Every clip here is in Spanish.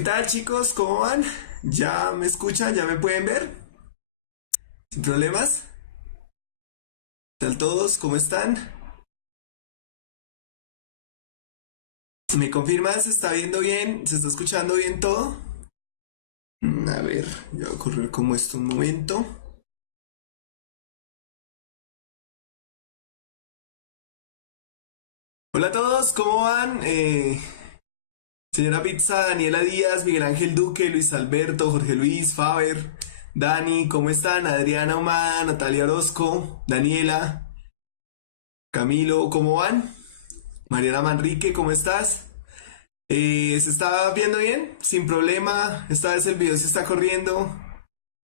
¿Qué tal chicos? ¿Cómo van? ¿Ya me escuchan? ¿Ya me pueden ver? ¿Sin problemas? ¿Qué tal todos? ¿Cómo están? ¿Me confirman? ¿Se está viendo bien? ¿Se está escuchando bien todo? A ver, ya va a ocurrir como esto un momento. Hola a todos, ¿cómo van? Señora Pizza, Daniela Díaz, Miguel Ángel Duque, Luis Alberto, Jorge Luis, Faber, Dani, ¿cómo están? Adriana Humada, Natalia Orozco, Daniela, Camilo, ¿cómo van? Mariana Manrique, ¿cómo estás? ¿Se está viendo bien? Sin problema. Esta vez el video se está corriendo.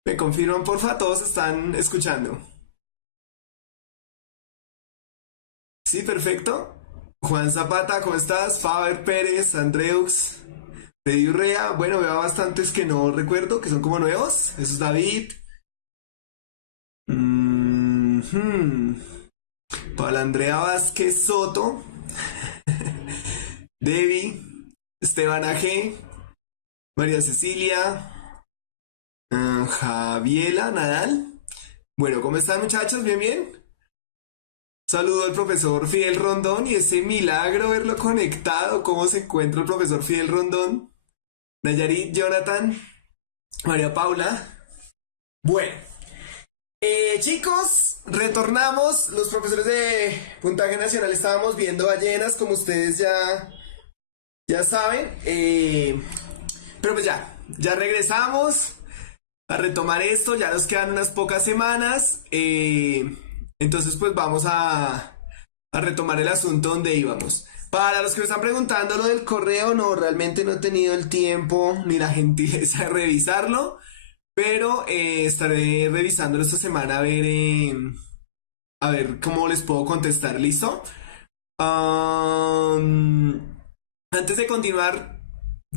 ¿Me confirman, porfa? Todos están escuchando. Sí, perfecto. Juan Zapata, ¿cómo estás? Faber Pérez, Andreux, Freddy Urrea. Bueno, veo bastantes que no recuerdo, que son como nuevos. Eso es David. Mhm. Paula Andrea Vázquez Soto. Debbie. Esteban AG. María Cecilia. Javiela Nadal. Bueno, ¿cómo están muchachos? ¿Bien, bien? Saludo al profesor Fidel Rondón y ese milagro verlo conectado. ¿Cómo se encuentra el profesor Fidel Rondón? Nayarit, Jonathan, María Paula. Bueno, chicos, retornamos. Los profesores de puntaje nacional estábamos viendo ballenas, como ustedes ya saben. Pero pues ya regresamos a retomar esto. Ya nos quedan unas pocas semanas. Entonces pues vamos a retomar el asunto donde íbamos. Para los que me están preguntando lo del correo, no, realmente no he tenido el tiempo ni la gentileza de revisarlo, pero estaré revisándolo esta semana a ver cómo les puedo contestar, ¿listo? Am, Antes de continuar,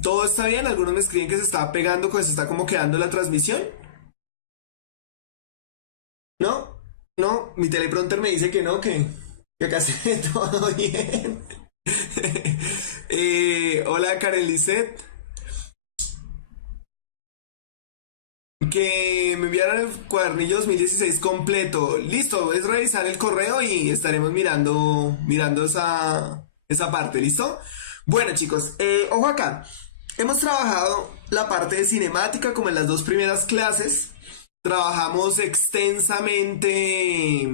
¿todo está bien? Algunos me escriben que se está pegando, que se está como quedando la transmisión. ¿No? No, mi teleprompter me dice que no, que acá se ve todo bien. Hola Karen Lisset, que me enviaron el cuadernillo 2016 completo. Listo, es revisar el correo y estaremos mirando esa parte, ¿listo? Bueno chicos, ojo acá. Hemos trabajado la parte de cinemática como en las dos primeras clases. Trabajamos extensamente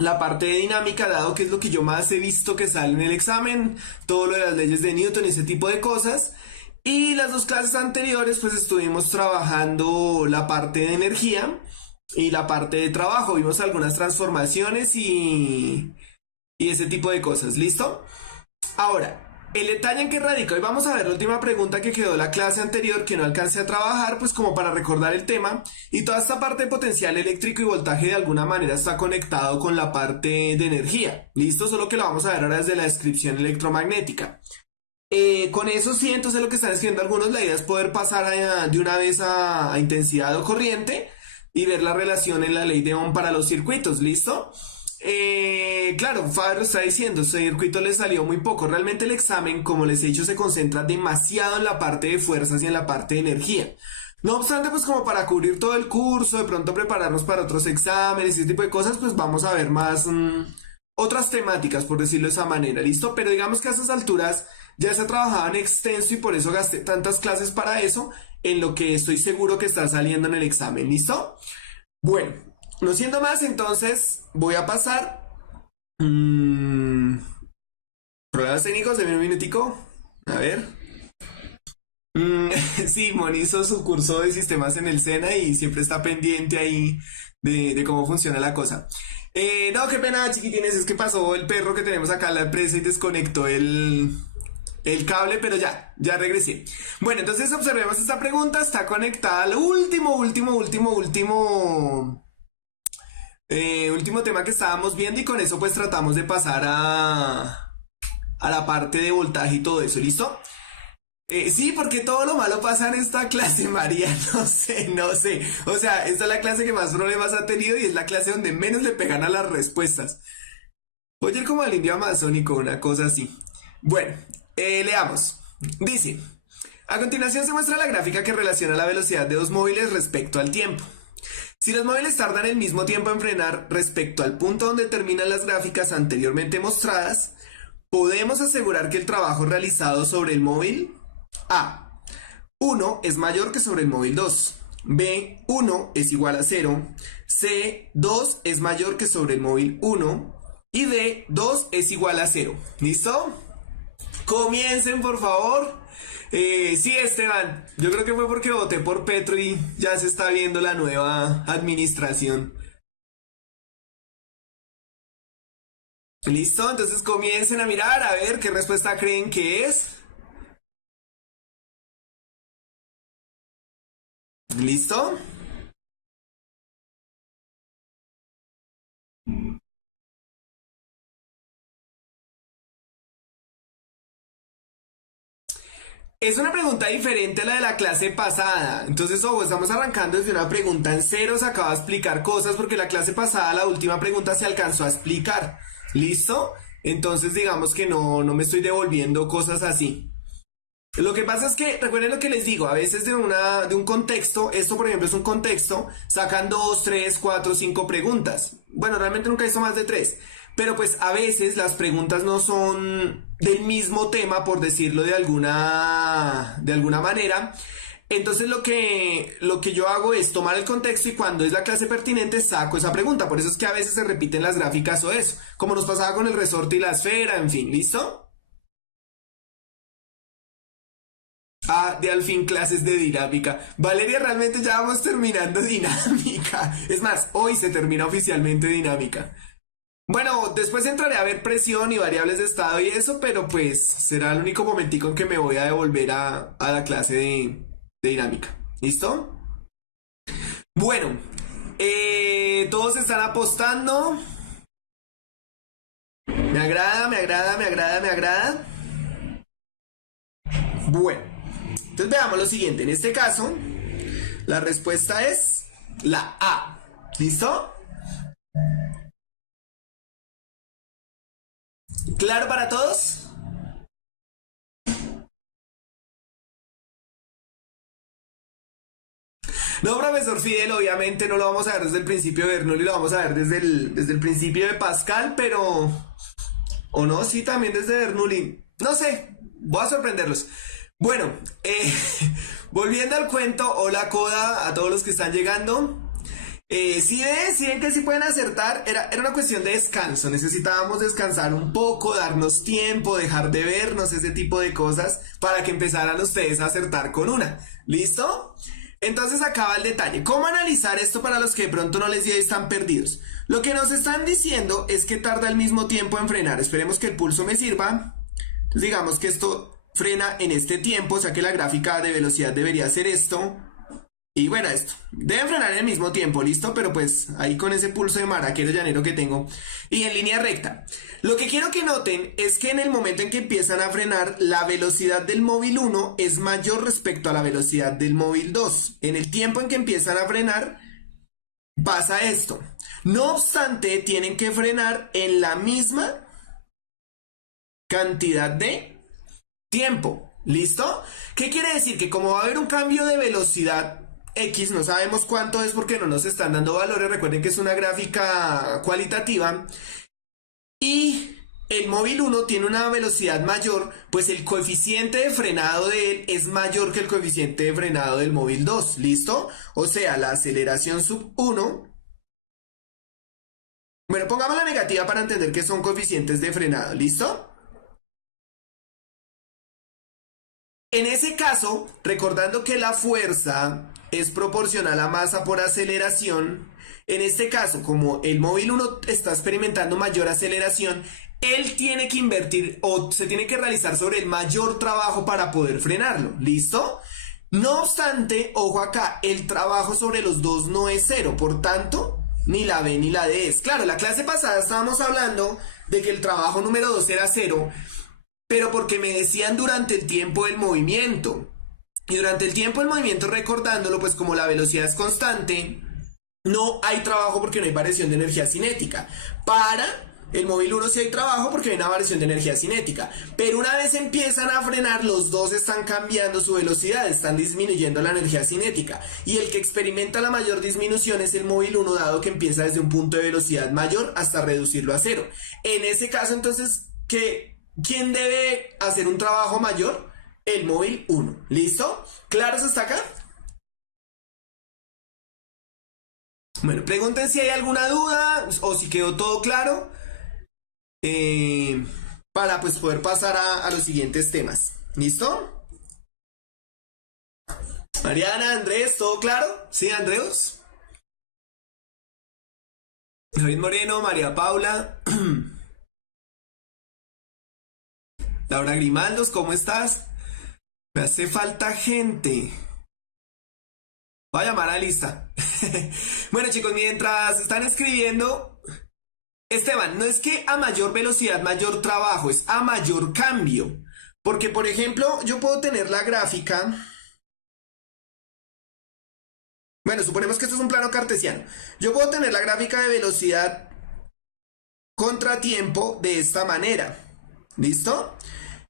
la parte de dinámica, dado que es lo que yo más he visto que sale en el examen, todo lo de las leyes de Newton y ese tipo de cosas. Y las dos clases anteriores pues estuvimos trabajando la parte de energía y la parte de trabajo. Vimos algunas transformaciones y ese tipo de cosas. ¿Listo? Ahora, el detalle en que radica, hoy vamos a ver la última pregunta que quedó de la clase anterior que no alcancé a trabajar, pues como para recordar el tema, y toda esta parte de potencial eléctrico y voltaje de alguna manera está conectado con la parte de energía, ¿listo? Solo que lo vamos a ver ahora desde la descripción electromagnética. Con eso sí, entonces lo que están escribiendo algunos, la idea es poder pasar de una vez a intensidad o corriente y ver la relación en la ley de Ohm para los circuitos, ¿listo? Claro, Fabio está diciendo, ese circuito le salió muy poco. Realmente el examen, como les he dicho, se concentra demasiado en la parte de fuerzas y en la parte de energía. No obstante, pues como para cubrir todo el curso, de pronto prepararnos para otros exámenes y ese tipo de cosas, pues vamos a ver más otras temáticas, por decirlo de esa manera, ¿listo? Pero digamos que a esas alturas ya se trabajaba en extenso y por eso gasté tantas clases para eso, en lo que estoy seguro que está saliendo en el examen, ¿listo? Bueno, no siendo más, entonces voy a pasar. Mm, Problemas técnicos, de un minutico. A ver. Mm, sí, Moni hizo su curso de sistemas en el SENA y siempre está pendiente ahí de cómo funciona la cosa. No, qué pena, chiquitines, es que pasó el perro que tenemos acá en la empresa y desconectó el cable, pero ya regresé. Bueno, entonces observemos esta pregunta, está conectada al último tema que estábamos viendo y con eso pues tratamos de pasar a la parte de voltaje y todo eso, ¿listo? Sí, porque todo lo malo pasa en esta clase, María, no sé. O sea, esta es la clase que más problemas ha tenido y es la clase donde menos le pegan a las respuestas. Oye, como al indio amazónico, una cosa así. Bueno, leamos. Dice, A continuación se muestra la gráfica que relaciona la velocidad de dos móviles respecto al tiempo. Si los móviles tardan el mismo tiempo en frenar respecto al punto donde terminan las gráficas anteriormente mostradas, podemos asegurar que el trabajo realizado sobre el móvil A 1 es mayor que sobre el móvil 2, B 1 es igual a 0, C 2 es mayor que sobre el móvil 1 y D 2 es igual a 0. ¿Listo? Comiencen, por favor. Sí, Esteban, yo creo que fue porque voté por Petro y ya se está viendo la nueva administración. ¿Listo? Entonces comiencen a mirar a ver qué respuesta creen que es. ¿Listo? Es una pregunta diferente a la de la clase pasada. Entonces, ojo, estamos arrancando desde una pregunta en cero. Se acaba de explicar cosas porque la clase pasada, la última pregunta se alcanzó a explicar. ¿Listo? Entonces, digamos que no me estoy devolviendo cosas así. Lo que pasa es que, recuerden lo que les digo, a veces de un contexto, esto por ejemplo es un contexto, sacan 2, 3, 4, 5 preguntas. Bueno, realmente nunca hizo más de 3. Pero pues a veces las preguntas no son del mismo tema, por decirlo de alguna manera. Entonces lo que yo hago es tomar el contexto y cuando es la clase pertinente saco esa pregunta. Por eso es que a veces se repiten las gráficas o eso. Como nos pasaba con el resorte y la esfera, en fin, ¿listo? Ah, de al fin clases de dinámica. Valeria, realmente ya vamos terminando dinámica. Es más, hoy se termina oficialmente dinámica. Bueno, después entraré a ver presión y variables de estado y eso, pero pues será el único momentico en que me voy a devolver a la clase de dinámica. ¿Listo? Bueno, todos están apostando. Me agrada, me agrada, me agrada, me agrada. Bueno, entonces veamos lo siguiente. En este caso, la respuesta es la A. ¿Listo? ¿Claro para todos? No, profesor Fidel, obviamente no lo vamos a ver desde el principio de Bernoulli, lo vamos a ver desde el principio de Pascal, pero... O no, sí, también desde Bernoulli. No sé, voy a sorprenderlos. Bueno, volviendo al cuento, hola Coda, a todos los que están llegando. Sí ven que sí pueden acertar, era una cuestión de descanso, necesitábamos descansar un poco, darnos tiempo, dejar de vernos, ese tipo de cosas, para que empezaran ustedes a acertar con una. ¿Listo? Entonces acaba el detalle. ¿Cómo analizar esto para los que de pronto no les dio y están perdidos? Lo que nos están diciendo es que tarda el mismo tiempo en frenar. Esperemos que el pulso me sirva. Entonces digamos que esto frena en este tiempo, o sea que la gráfica de velocidad debería ser esto. Y bueno, esto. Deben frenar en el mismo tiempo, ¿listo? Pero pues ahí con ese pulso de maraquero llanero que tengo. Y en línea recta. Lo que quiero que noten es que en el momento en que empiezan a frenar, la velocidad del móvil 1 es mayor respecto a la velocidad del móvil 2. En el tiempo en que empiezan a frenar, pasa esto. No obstante, tienen que frenar en la misma cantidad de tiempo. ¿Listo? ¿Qué quiere decir? Que como va a haber un cambio de velocidad X, no sabemos cuánto es porque no nos están dando valores, recuerden que es una gráfica cualitativa, y el móvil 1 tiene una velocidad mayor, pues el coeficiente de frenado de él es mayor que el coeficiente de frenado del móvil 2, ¿listo? O sea, la aceleración sub 1, bueno, pongamos la negativa para entender que son coeficientes de frenado, ¿listo? En ese caso, recordando que la fuerza es proporcional a masa por aceleración, en este caso, como el móvil 1 está experimentando mayor aceleración, él tiene que invertir o se tiene que realizar sobre el mayor trabajo para poder frenarlo, ¿listo? No obstante, ojo acá, el trabajo sobre los dos no es cero, por tanto, ni la B ni la D es. Claro, la clase pasada estábamos hablando de que el trabajo número 2 era cero, pero porque me decían durante el tiempo del movimiento. Y durante el tiempo del movimiento, recordándolo, pues como la velocidad es constante, no hay trabajo porque no hay variación de energía cinética. Para El móvil uno sí hay trabajo porque hay una variación de energía cinética, pero una vez empiezan a frenar, los dos están cambiando su velocidad, están disminuyendo la energía cinética, y el que experimenta la mayor disminución es el móvil uno, dado que empieza desde un punto de velocidad mayor hasta reducirlo a cero. En ese caso, entonces, ¿quién debe hacer un trabajo mayor? El móvil uno. ¿Listo? ¿Claros hasta acá? Bueno, pregunten si hay alguna duda o si quedó todo claro. eh, para pues poder pasar a los siguientes temas. ¿Listo? Mariana, Andrés, ¿todo claro? ¿Sí, Andreos? David Moreno, María Paula, Laura Grimaldos, ¿cómo estás? Me hace falta gente. Voy a llamar a la lista. Bueno, chicos, mientras están escribiendo, Esteban, no es que a mayor velocidad mayor trabajo, es a mayor cambio. Porque, por ejemplo, yo puedo tener la gráfica. Bueno, suponemos que esto es un plano cartesiano. Yo puedo tener la gráfica de velocidad contra tiempo de esta manera. ¿Listo?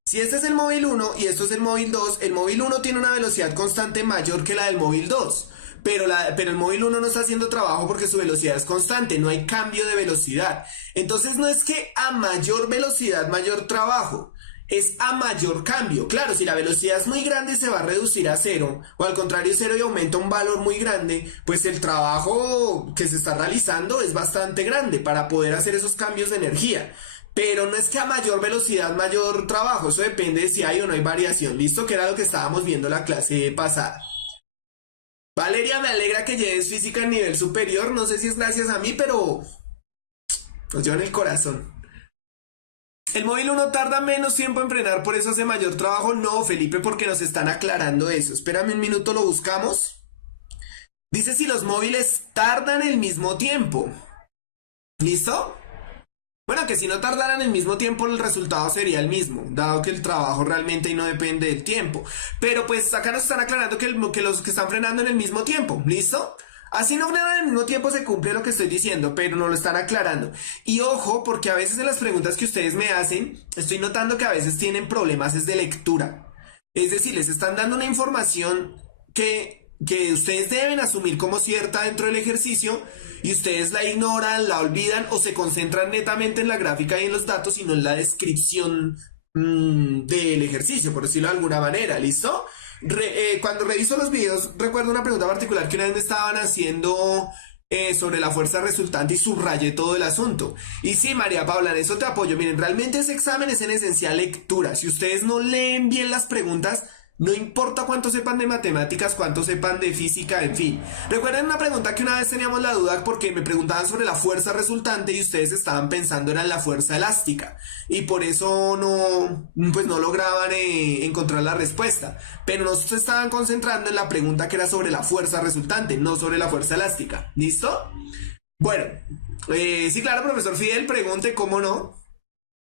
Si este es el móvil uno y esto es el móvil uno tiene una velocidad constante mayor que la del móvil 2. Pero el móvil uno no está haciendo trabajo porque su velocidad es constante, no hay cambio de velocidad. Entonces no es que a mayor velocidad mayor trabajo, es a mayor cambio. Claro, si la velocidad es muy grande se va a reducir a cero, o al contrario cero y aumenta un valor muy grande, pues el trabajo que se está realizando es bastante grande para poder hacer esos cambios de energía. Pero no es que a mayor velocidad mayor trabajo, eso depende de si hay o no hay variación. ¿Listo? Que era lo que estábamos viendo la clase pasada. Valeria, me alegra que lleves física a nivel superior. No sé si es gracias a mí, pero nos lleva en el corazón. El móvil uno tarda menos tiempo en frenar, por eso hace mayor trabajo. No, Felipe, porque nos están aclarando eso. Espérame un minuto, lo buscamos. Dice si los móviles tardan el mismo tiempo. ¿Listo? Bueno, que si no tardaran el mismo tiempo, el resultado sería el mismo, dado que el trabajo realmente no depende del tiempo. Pero pues acá nos están aclarando que los que están frenando en el mismo tiempo, ¿listo? Así no frenan al mismo tiempo se cumple lo que estoy diciendo, pero no lo están aclarando. Y ojo, porque a veces en las preguntas que ustedes me hacen, estoy notando que a veces tienen problemas es de lectura. Es decir, les están dando una información que ustedes deben asumir como cierta dentro del ejercicio y ustedes la ignoran, la olvidan o se concentran netamente en la gráfica y en los datos y no en la descripción del ejercicio, por decirlo de alguna manera, ¿listo? Cuando reviso los videos recuerdo una pregunta particular que una vez me estaban haciendo sobre la fuerza resultante y subrayé todo el asunto. Y sí, María Paula, en eso te apoyo. Miren, realmente ese examen es en esencial lectura. Si ustedes no leen bien las preguntas, no importa cuánto sepan de matemáticas, cuánto sepan de física, en fin. Recuerden una pregunta que una vez teníamos la duda porque me preguntaban sobre la fuerza resultante y ustedes estaban pensando era en la fuerza elástica y por eso no lograban encontrar la respuesta. Pero no se estaban concentrando en la pregunta que era sobre la fuerza resultante, no sobre la fuerza elástica. ¿Listo? Bueno, sí, claro, profesor Fidel, pregunte, ¿cómo no?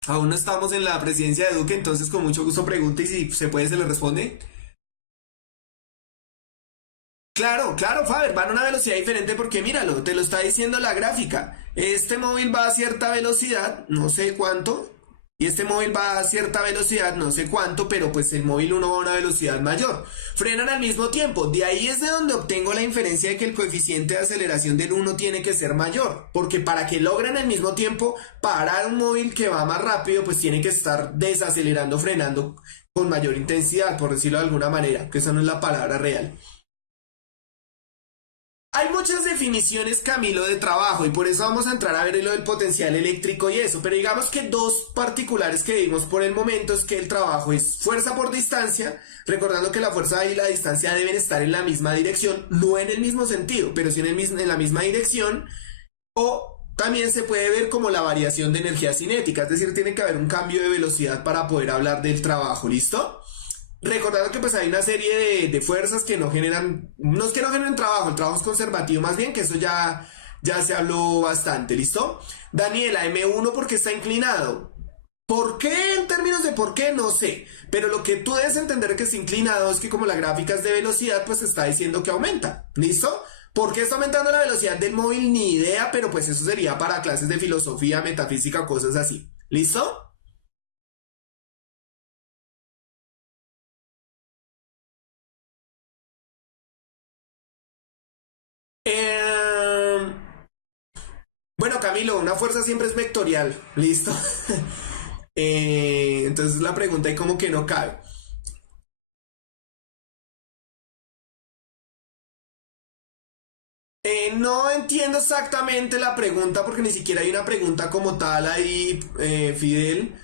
Aún no estamos en la presidencia de Duque, entonces con mucho gusto pregunte y si se puede se le responde. Claro, claro, Faber, van a una velocidad diferente porque míralo, te lo está diciendo la gráfica. Este móvil va a cierta velocidad, no sé cuánto, y este móvil va a cierta velocidad, no sé cuánto, pero pues el móvil uno va a una velocidad mayor. Frenan al mismo tiempo, de ahí es de donde obtengo la inferencia de que el coeficiente de aceleración del uno tiene que ser mayor, porque para que logren al mismo tiempo parar un móvil que va más rápido, pues tiene que estar desacelerando, frenando con mayor intensidad, por decirlo de alguna manera, que esa no es la palabra real. Hay muchas definiciones, Camilo, de trabajo y por eso vamos a entrar a ver lo del potencial eléctrico y eso, pero digamos que dos particulares que vimos por el momento es que el trabajo es fuerza por distancia, recordando que la fuerza y la distancia deben estar en la misma dirección, no en el mismo sentido, pero sí en la misma dirección, o también se puede ver como la variación de energía cinética, es decir, tiene que haber un cambio de velocidad para poder hablar del trabajo, ¿listo? Recordando que pues hay una serie de fuerzas que no generan, no es que no generen trabajo, el trabajo es conservativo más bien, que eso ya se habló bastante, ¿listo? Daniela, M1 porque está inclinado. ¿Por qué? En términos de por qué, no sé. Pero lo que tú debes entender que está inclinado es que como la gráfica es de velocidad, pues está diciendo que aumenta, ¿listo? ¿Por qué está aumentando la velocidad del móvil? Ni idea, pero pues eso sería para clases de filosofía, metafísica, cosas así. ¿Listo? Eh, bueno, Camilo, una fuerza siempre es vectorial. ¿Listo? Entonces la pregunta ahí como que no cabe. No entiendo exactamente la pregunta porque ni siquiera hay una pregunta como tal ahí, Fidel.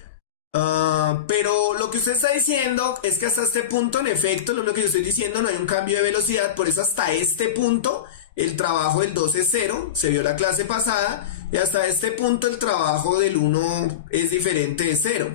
Pero lo que usted está diciendo es que hasta este punto, en efecto, lo que yo estoy diciendo, no hay un cambio de velocidad, por eso hasta este punto el trabajo del 2 es cero, se vio la clase pasada, y hasta este punto el trabajo del uno es diferente de cero.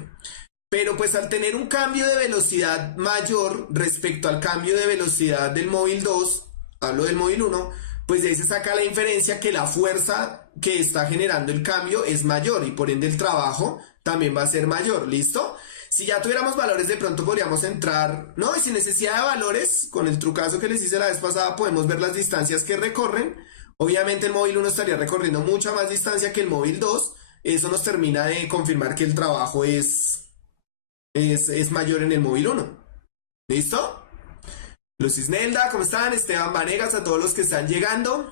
Pero pues al tener un cambio de velocidad mayor respecto al cambio de velocidad del móvil 2, hablo del móvil uno, pues de ahí se saca la inferencia que la fuerza que está generando el cambio es mayor y por ende el trabajo también va a ser mayor, ¿listo? Si ya tuviéramos valores de pronto podríamos entrar, ¿no? Y sin necesidad de valores, con el trucazo que les hice la vez pasada podemos ver las distancias que recorren. Obviamente el móvil uno estaría recorriendo mucha más distancia que el móvil 2. Eso nos termina de confirmar que el trabajo es mayor en el móvil uno. ¿Listo? Luz Isnelda, ¿cómo están? Esteban Vanegas, a todos los que están llegando.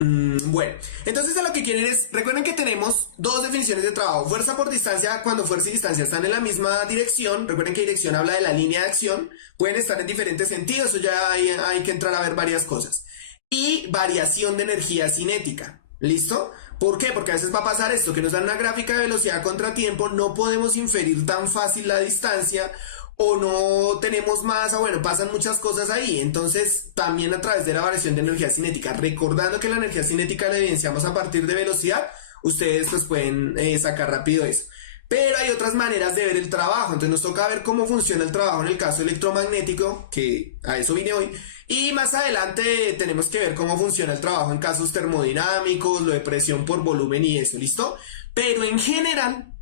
Bueno, entonces a lo que quieren es, recuerden que tenemos dos definiciones de trabajo. Fuerza por distancia, cuando fuerza y distancia están en la misma dirección. Recuerden que dirección habla de la línea de acción. Pueden estar en diferentes sentidos, eso ya hay que entrar a ver varias cosas. Y variación de energía cinética. ¿Listo? ¿Por qué? Porque a veces va a pasar esto, que nos dan una gráfica de velocidad contra tiempo, no podemos inferir tan fácil la distancia o no tenemos masa, bueno, pasan muchas cosas ahí. Entonces, también a través de la variación de energía cinética, recordando que la energía cinética la evidenciamos a partir de velocidad, ustedes pues pueden sacar rápido eso. Pero hay otras maneras de ver el trabajo, entonces nos toca ver cómo funciona el trabajo en el caso electromagnético, que a eso vine hoy, y más adelante tenemos que ver cómo funciona el trabajo en casos termodinámicos, lo de presión por volumen y eso, ¿listo? Pero en general,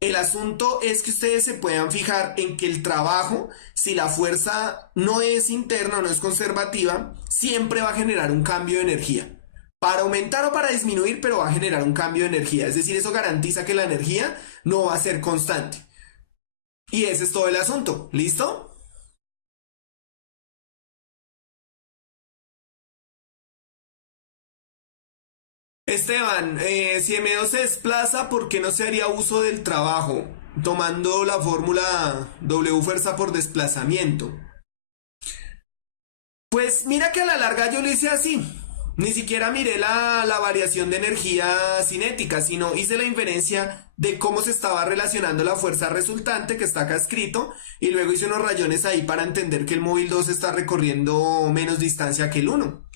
el asunto es que ustedes se puedan fijar en que el trabajo, si la fuerza no es interna, no es conservativa, siempre va a generar un cambio de energía. Para aumentar o para disminuir, pero va a generar un cambio de energía. Es decir, eso garantiza que la energía no va a ser constante. Y ese es todo el asunto. ¿Listo? Esteban, si M2 se desplaza, ¿por qué no se haría uso del trabajo? Tomando la fórmula W fuerza por desplazamiento. Pues mira que a la larga yo lo hice así. Ni siquiera miré la variación de energía cinética, sino hice la inferencia de cómo se estaba relacionando la fuerza resultante, que está acá escrito, y luego hice unos rayones ahí para entender que el móvil 2 está recorriendo menos distancia que el uno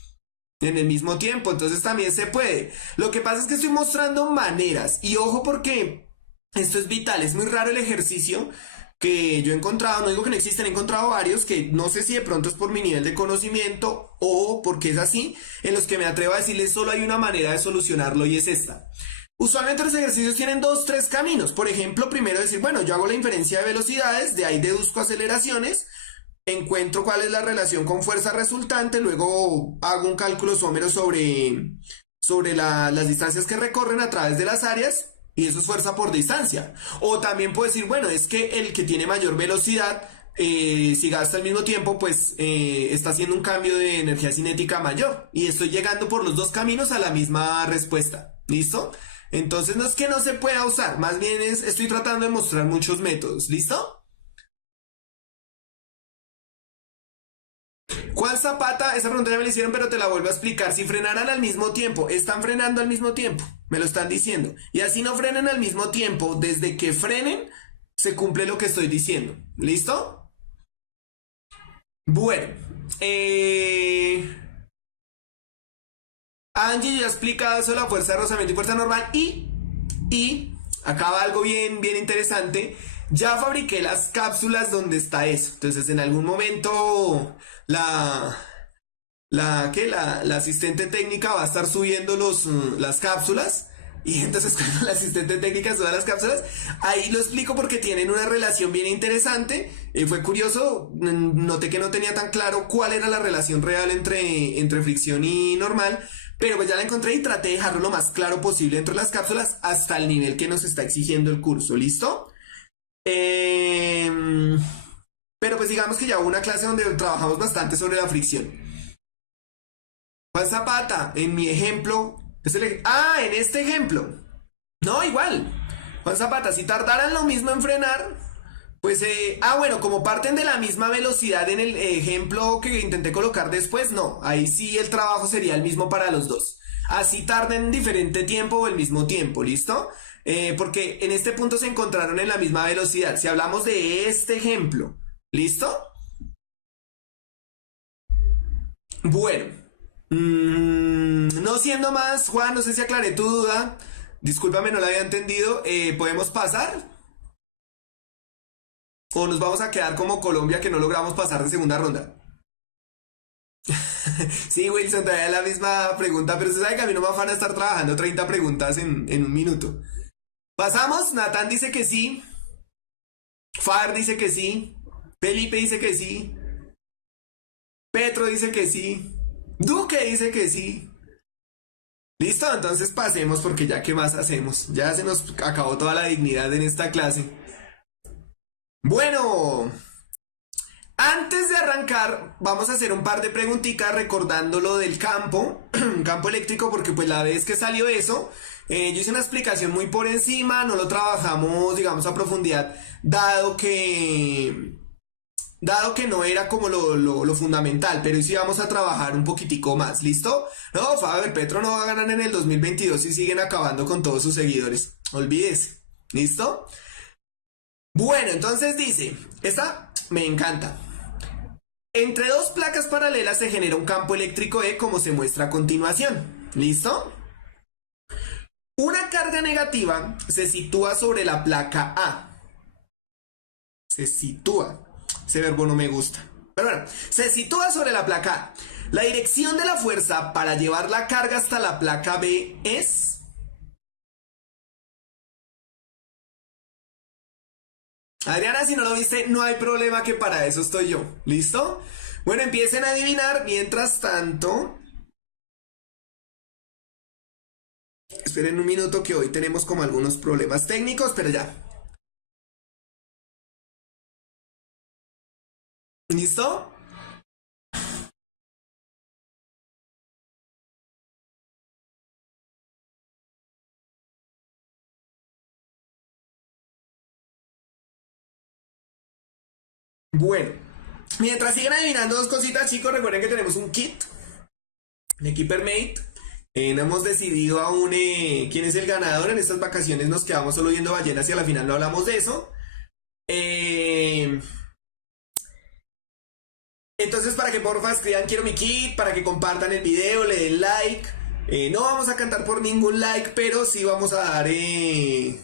en el mismo tiempo, entonces también se puede. Lo que pasa es que estoy mostrando maneras, y ojo porque esto es vital, es muy raro el ejercicio que yo he encontrado, no digo que no existen, he encontrado varios que no sé si de pronto es por mi nivel de conocimiento o porque es así, en los que me atrevo a decirles solo hay una manera de solucionarlo y es esta. Usualmente los ejercicios tienen dos, tres caminos. Por ejemplo, primero decir, bueno, yo hago la inferencia de velocidades, de ahí deduzco aceleraciones, encuentro cuál es la relación con fuerza resultante, luego hago un cálculo somero sobre las distancias que recorren a través de las áreas y eso es fuerza por distancia. O también puedo decir, bueno, es que el que tiene mayor velocidad, si gasta el mismo tiempo, pues está haciendo un cambio de energía cinética mayor. Y estoy llegando por los dos caminos a la misma respuesta. ¿Listo? Entonces no es que no se pueda usar, más bien estoy tratando de mostrar muchos métodos. ¿Listo? ¿Cuál zapata? Esa pregunta ya me la hicieron, pero te la vuelvo a explicar. Si frenaran al mismo tiempo, están frenando al mismo tiempo, me lo están diciendo. Y así no frenen al mismo tiempo, desde que frenen, se cumple lo que estoy diciendo. ¿Listo? Bueno, Angie ya ha explicado eso de la fuerza de rozamiento y fuerza normal. Y acaba algo bien, bien interesante. Ya fabriqué las cápsulas donde está eso. Entonces, en algún momento, la, la asistente técnica va a estar subiendo las cápsulas Y entonces cuando el asistente técnica suba las cápsulas, ahí lo explico porque tienen una relación bien interesante. Fue curioso, noté que no tenía tan claro cuál era la relación real entre fricción y normal, pero pues ya la encontré y traté de dejarlo lo más claro posible dentro de las cápsulas hasta el nivel que nos está exigiendo el curso, ¿listo? Pero pues digamos que ya hubo una clase donde trabajamos bastante sobre la fricción. Juan Zapata, en mi ejemplo, en este ejemplo. No, igual. Juan Zapata, si tardaran lo mismo en frenar, pues, bueno, como parten de la misma velocidad en el ejemplo que intenté colocar después, no, ahí sí el trabajo sería el mismo para los dos. Así tarden diferente tiempo o el mismo tiempo, ¿listo? Porque en este punto se encontraron en la misma velocidad. Si hablamos de este ejemplo, ¿listo? Bueno, no siendo más, Juan, no sé si aclaré tu duda. Discúlpame, no la había entendido. ¿Podemos pasar? ¿O nos vamos a quedar como Colombia que no logramos pasar de segunda ronda? Sí, Wilson, todavía es la misma pregunta, pero usted sabe que a mí no me afana estar trabajando 30 preguntas en un minuto. ¿Pasamos? Natán dice que sí. Far dice que sí. Felipe dice que sí. Petro dice que sí. Duque dice que sí. Listo, entonces pasemos porque ya qué más hacemos. Ya se nos acabó toda la dignidad en esta clase. Bueno, antes de arrancar, vamos a hacer un par de preguntitas recordando lo del campo, campo eléctrico, porque pues la vez que salió eso, yo hice una explicación muy por encima, no lo trabajamos, digamos, a profundidad, dado que no era como lo fundamental, pero sí vamos a trabajar un poquitico más, ¿listo? No, Faber, Petro no va a ganar en el 2022 si siguen acabando con todos sus seguidores, olvídese, ¿listo? Bueno, entonces dice, esta me encanta. Entre dos placas paralelas se genera un campo eléctrico E como se muestra a continuación. ¿Listo? Una carga negativa se sitúa sobre la placa A. Se sitúa. Ese verbo no me gusta. Pero bueno, se sitúa sobre la placa A. La dirección de la fuerza para llevar la carga hasta la placa B es... Adriana, si no lo viste, no hay problema que para eso estoy yo. ¿Listo? Bueno, empiecen a adivinar. Mientras tanto... Esperen un minuto que hoy tenemos como algunos problemas técnicos, pero ya. ¿Listo? Bueno, mientras siguen adivinando dos cositas, chicos, recuerden que tenemos un kit de Keepermate. No hemos decidido aún quién es el ganador. En estas vacaciones nos quedamos solo viendo ballenas y a la final no hablamos de eso. Entonces, para que porfa escriban quiero mi kit, para que compartan el video, le den like. No vamos a cantar por ningún like, pero sí vamos a dar el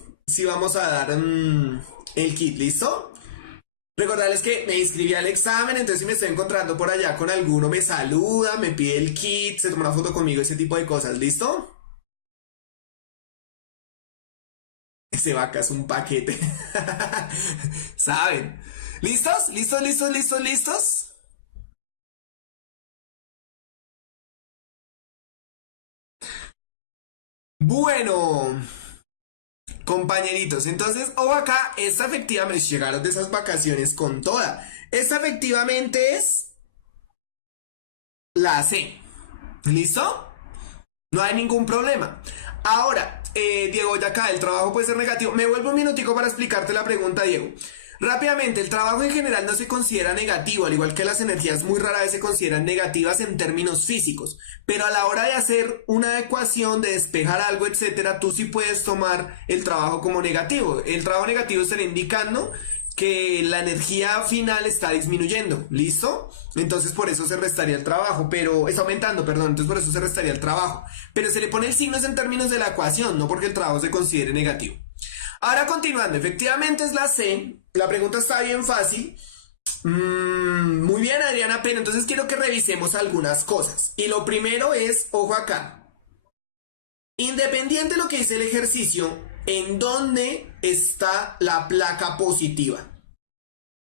kit, ¿listo? Recordarles que me inscribí al examen, entonces si me estoy encontrando por allá con alguno, me saluda, me pide el kit, se toma una foto conmigo, ese tipo de cosas, ¿listo? Ese vaca es un paquete. ¿Saben? ¿Listos? ¿Listos? ¿Listos? ¿Listos? ¿Listos? Bueno, compañeritos, entonces, ojo acá, esta efectivamente, llegaron de esas vacaciones con toda. Esta efectivamente es la C. ¿Listo? No hay ningún problema. Ahora, Diego, ya acá el trabajo puede ser negativo. Me vuelvo un minutico para explicarte la pregunta, Diego. Rápidamente, el trabajo en general no se considera negativo, al igual que las energías muy rara vez se consideran negativas en términos físicos. Pero a la hora de hacer una ecuación, de despejar algo, etcétera, tú sí puedes tomar el trabajo como negativo. El trabajo negativo estaría indicando que la energía final está disminuyendo, ¿listo? Entonces por eso se restaría el trabajo, pero está aumentando, perdón, entonces por eso se restaría el trabajo. Pero se le pone el signo en términos de la ecuación, no porque el trabajo se considere negativo. Ahora continuando, efectivamente es la C, la pregunta está bien fácil. Muy bien, Adriana, pero entonces quiero que revisemos algunas cosas. Y lo primero es, ojo acá, Independiente de lo que dice el ejercicio, ¿en dónde está la placa positiva?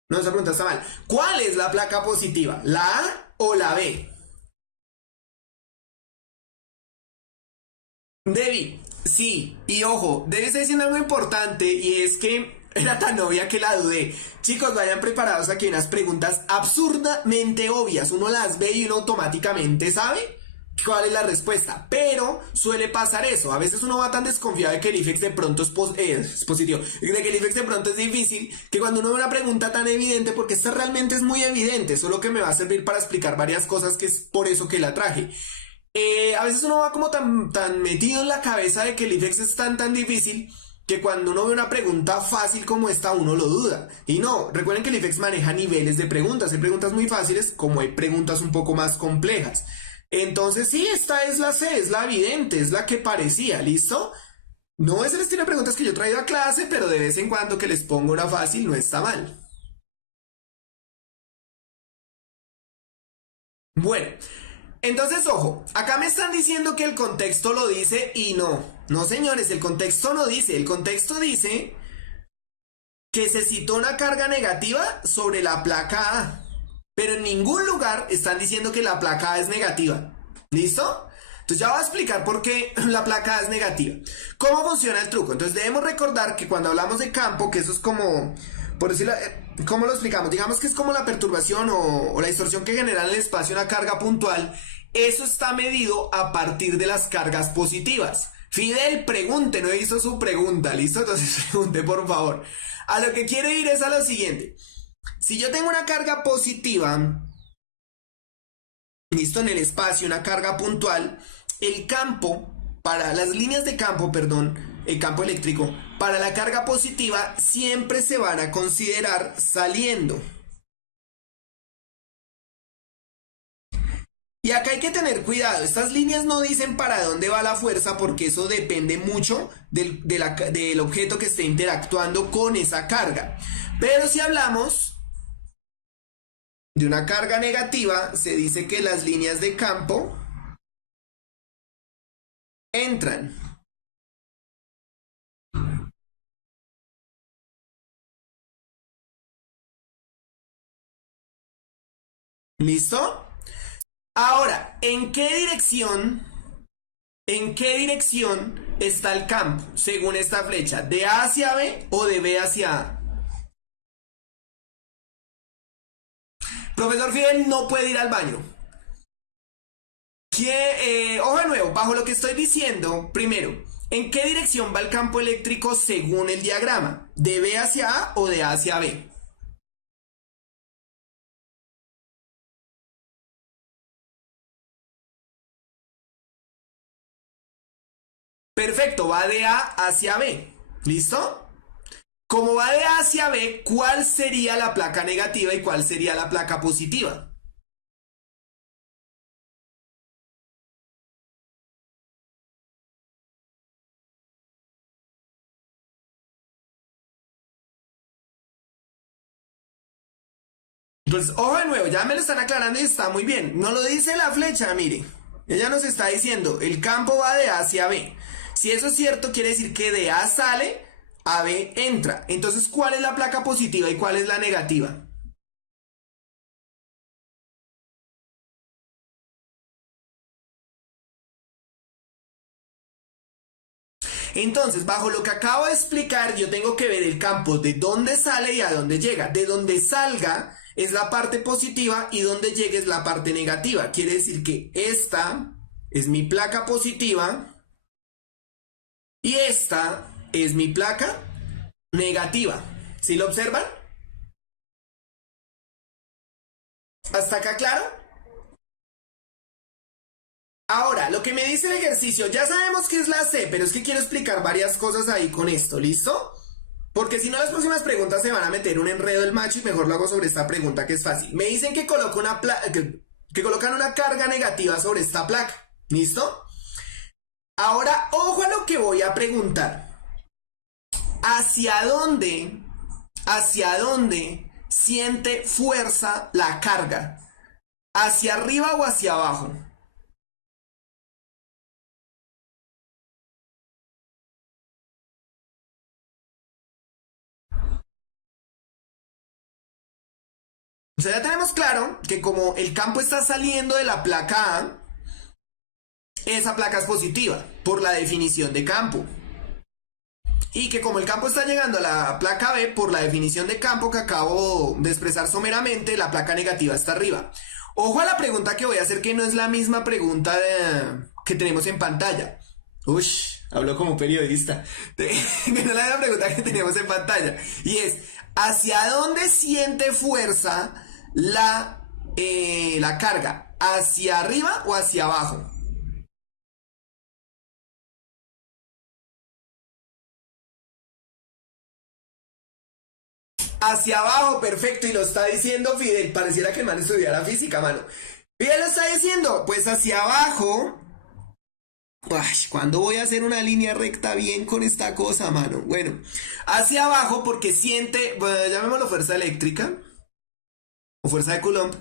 No, esa pregunta está mal. ¿Cuál es la placa positiva? ¿La A o la B? Debbie, sí, y ojo, Debbie está diciendo algo importante y es que era tan obvia que la dudé. Chicos, vayan preparados aquí hay unas preguntas absurdamente obvias. Uno las ve y uno automáticamente sabe cuál es la respuesta. Pero suele pasar eso. A veces uno va tan desconfiado de que el IFEX de pronto es positivo, de que el IFEX de pronto es difícil, que cuando uno ve una pregunta tan evidente, porque esta realmente es muy evidente, solo que me va a servir para explicar varias cosas que es por eso que la traje. A veces uno va como tan metido en la cabeza de que el IFEX es tan difícil que cuando uno ve una pregunta fácil como esta uno lo duda. Y no, recuerden que el IFEX maneja niveles de preguntas. Hay preguntas muy fáciles como hay preguntas un poco más complejas. Entonces sí, esta es la C, es la evidente, es la que parecía, ¿listo? No es el estilo de preguntas que yo he traído a clase, pero de vez en cuando que les pongo una fácil no está mal. Bueno, entonces, ojo, acá me están diciendo que el contexto lo dice y no. No, señores, el contexto no dice. El contexto dice que se citó una carga negativa sobre la placa A. Pero en ningún lugar están diciendo que la placa A es negativa. ¿Listo? Entonces ya voy a explicar por qué la placa A es negativa. ¿Cómo funciona el truco? Entonces debemos recordar que cuando hablamos de campo, que eso es como, por decirlo, ¿cómo lo explicamos? Digamos que es como la perturbación o la distorsión que genera en el espacio una carga puntual. Eso está medido a partir de las cargas positivas. Fidel, pregunte, no he visto su pregunta, ¿listo? Entonces pregunte por favor. A lo que quiero ir es a lo siguiente. Si yo tengo una carga positiva, listo, en el espacio, una carga puntual, el campo, para las líneas de campo, perdón, el campo eléctrico, para la carga positiva siempre se van a considerar saliendo. Y acá hay que tener cuidado, estas líneas no dicen para dónde va la fuerza porque eso depende mucho del objeto que esté interactuando con esa carga. Pero si hablamos de una carga negativa, se dice que las líneas de campo entran. ¿Listo? Ahora, en qué dirección está el campo según esta flecha? ¿De A hacia B o de B hacia A? Profesor Fidel no puede ir al baño. Ojo de nuevo, bajo lo que estoy diciendo, primero, ¿en qué dirección va el campo eléctrico según el diagrama? ¿De B hacia A o de A hacia B? Perfecto, va de A hacia B. ¿Listo? Como va de A hacia B, ¿cuál sería la placa negativa y cuál sería la placa positiva? Entonces, ojo de nuevo, ya me lo están aclarando y está muy bien. No lo dice la flecha, mire. Ella nos está diciendo, el campo va de A hacia B. Si eso es cierto, quiere decir que de A sale, a B entra. Entonces, ¿cuál es la placa positiva y cuál es la negativa? Entonces, bajo lo que acabo de explicar, yo tengo que ver el campo de dónde sale y a dónde llega. De dónde salga es la parte positiva y donde llegue es la parte negativa. Quiere decir que esta es mi placa positiva y esta es mi placa negativa. ¿Sí lo observan? ¿Hasta acá claro? Ahora, lo que me dice el ejercicio, ya sabemos que es la C, pero es que quiero explicar varias cosas ahí con esto, ¿listo? Porque si no, las próximas preguntas se van a meter un enredo del macho y mejor lo hago sobre esta pregunta que es fácil. Me dicen que, que colocan una carga negativa sobre esta placa, ¿listo? Ahora, ojo a lo que voy a preguntar. ¿Hacia dónde, hacia dónde siente fuerza la carga? ¿Hacia arriba o hacia abajo? O sea, ya tenemos claro que como el campo está saliendo de la placa A, esa placa es positiva por la definición de campo. Y que como el campo está llegando a la placa B, por la definición de campo que acabo de expresar someramente, la placa negativa está arriba. Ojo a la pregunta que voy a hacer, que no es la misma pregunta que tenemos en pantalla. Ush, hablo como periodista. Que no es la misma pregunta que tenemos en pantalla. Y es, ¿hacia dónde siente fuerza la carga? ¿Hacia arriba o hacia abajo? Hacia abajo, perfecto, y lo está diciendo Fidel. Pareciera que el man estudiara física, mano. Fidel lo está diciendo, pues hacia abajo. Uy, ¿cuándo voy a hacer una línea recta bien con esta cosa, mano? Bueno, hacia abajo porque siente, bueno, llamémoslo fuerza eléctrica o fuerza de Coulomb,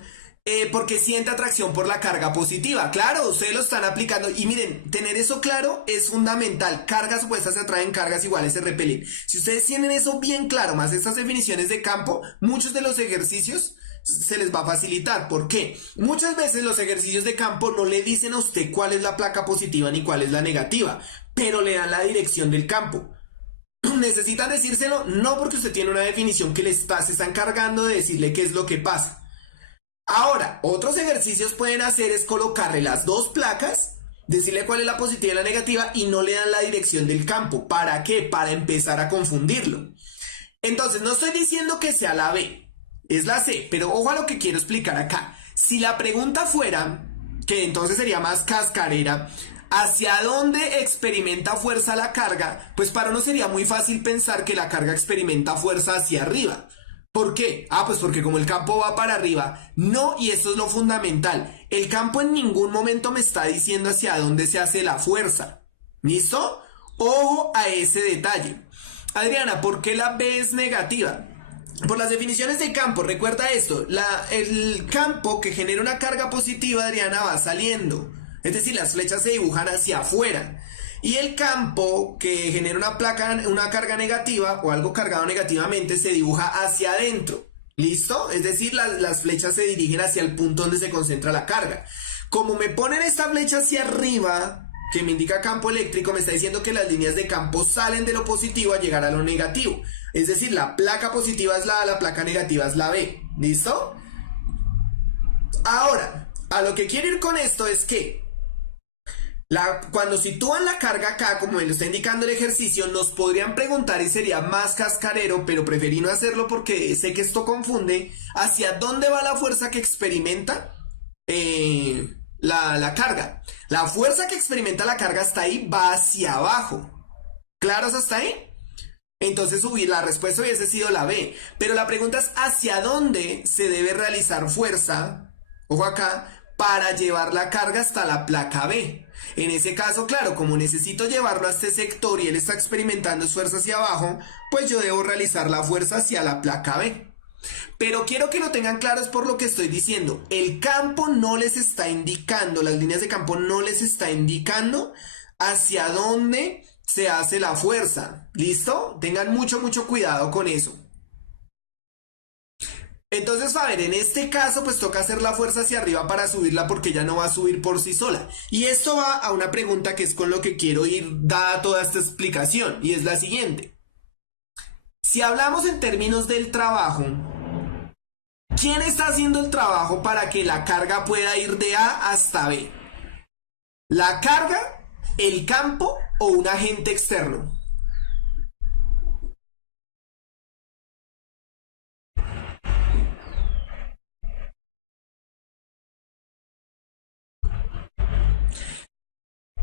porque siente atracción por la carga positiva. Claro, ustedes lo están aplicando y miren, tener eso claro es fundamental. Cargas opuestas se atraen, cargas iguales se repelen. Si ustedes tienen eso bien claro, más estas definiciones de campo, muchos de los ejercicios se les va a facilitar. ¿Por qué? Muchas veces los ejercicios de campo no le dicen a usted cuál es la placa positiva ni cuál es la negativa, pero le dan la dirección del campo. ¿Necesitan decírselo? No, porque usted tiene una definición que se está encargando de decirle qué es lo que pasa. Ahora, otros ejercicios pueden hacer es colocarle las dos placas, decirle cuál es la positiva y la negativa y no le dan la dirección del campo. ¿Para qué? Para empezar a confundirlo. Entonces, no estoy diciendo que sea la B, es la C, pero ojo a lo que quiero explicar acá. Si la pregunta fuera, que entonces sería más cascarera, ¿hacia dónde experimenta fuerza la carga? Pues para uno sería muy fácil pensar que la carga experimenta fuerza hacia arriba. ¿Por qué? Ah, pues porque como el campo va para arriba, no, y esto es lo fundamental, el campo en ningún momento me está diciendo hacia dónde se hace la fuerza. ¿Listo? Ojo a ese detalle. Adriana, ¿por qué la B es negativa? Por las definiciones de campo, recuerda esto, el campo que genera una carga positiva, Adriana, va saliendo. Es decir, las flechas se dibujan hacia afuera. Y el campo que genera una carga negativa o algo cargado negativamente se dibuja hacia adentro. ¿Listo? Es decir, las flechas se dirigen hacia el punto donde se concentra la carga. Como me ponen esta flecha hacia arriba, que me indica campo eléctrico, me está diciendo que las líneas de campo salen de lo positivo a llegar a lo negativo. Es decir, la placa positiva es la A, la placa negativa es la B. ¿Listo? Ahora, a lo que quiero ir con esto es que cuando sitúan la carga acá, como me lo está indicando el ejercicio, nos podrían preguntar y sería más cascarero, pero preferí no hacerlo porque sé que esto confunde, ¿hacia dónde va la fuerza que experimenta la carga? La fuerza que experimenta la carga hasta ahí va hacia abajo. ¿Claros hasta ahí? Entonces la respuesta hubiese sido la B, pero la pregunta es ¿hacia dónde se debe realizar fuerza? Ojo acá, para llevar la carga hasta la placa B. En ese caso, claro, como necesito llevarlo a este sector y él está experimentando fuerza hacia abajo, pues yo debo realizar la fuerza hacia la placa B. Pero quiero que lo tengan claro, es por lo que estoy diciendo. El campo no les está indicando, las líneas de campo no les está indicando hacia dónde se hace la fuerza. ¿Listo? Tengan mucho cuidado con eso. Entonces, a ver, en este caso, pues toca hacer la fuerza hacia arriba para subirla porque ya no va a subir por sí sola. Y esto va a una pregunta que es con lo que quiero ir dada toda esta explicación, y es la siguiente. Si hablamos en términos del trabajo, ¿quién está haciendo el trabajo para que la carga pueda ir de A hasta B? ¿La carga, el campo o un agente externo?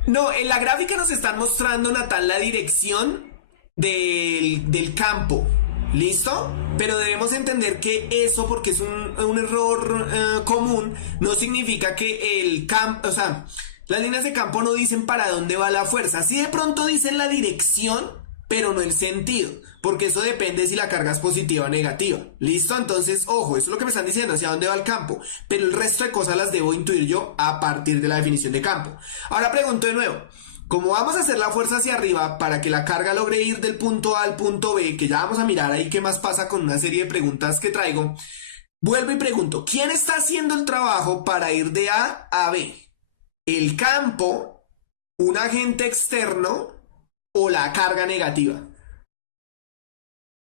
No, en la gráfica nos están mostrando, Natal, la dirección del campo. ¿Listo? Pero debemos entender que eso, porque es un error común, no significa que el campo, o sea, las líneas de campo no dicen para dónde va la fuerza. Sí de pronto dicen la dirección, pero no el sentido, porque eso depende si la carga es positiva o negativa. ¿Listo? Entonces, ojo, eso es lo que me están diciendo, hacia dónde va el campo, pero el resto de cosas las debo intuir yo a partir de la definición de campo. Ahora pregunto de nuevo, como vamos a hacer la fuerza hacia arriba para que la carga logre ir del punto A al punto B, que ya vamos a mirar ahí qué más pasa con una serie de preguntas que traigo, Vuelvo y pregunto, ¿quién está haciendo el trabajo para ir de A a B? ¿El campo, un agente externo o la carga negativa?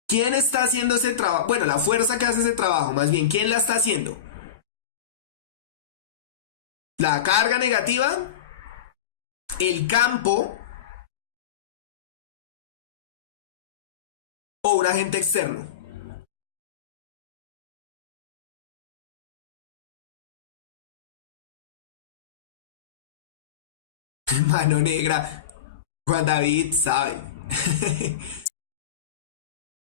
¿Quién está haciendo ese trabajo? Bueno, la fuerza que hace ese trabajo, más bien, ¿quién la está haciendo? ¿La carga negativa? ¿El campo o un agente externo? Mano negra, Juan David sabe.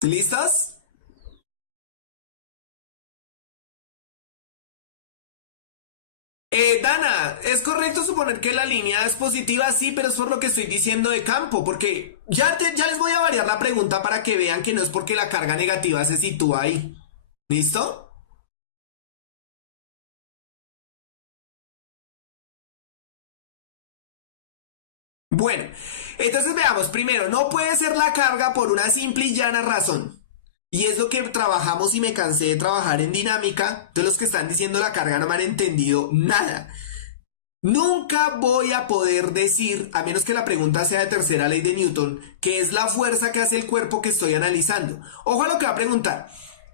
¿Listos? Dana, ¿es correcto suponer que la línea es positiva? Sí, pero es por lo que estoy diciendo de campo, porque ya les voy a variar la pregunta para que vean que no es porque la carga negativa se sitúa ahí. ¿Listo? Bueno, entonces veamos, primero, no puede ser la carga por una simple y llana razón. Y es lo que trabajamos y me cansé de trabajar en dinámica. De los que están diciendo la carga no me han entendido nada. Nunca voy a poder decir, a menos que la pregunta sea de tercera ley de Newton, que es la fuerza que hace el cuerpo que estoy analizando. Ojo a lo que va a preguntar.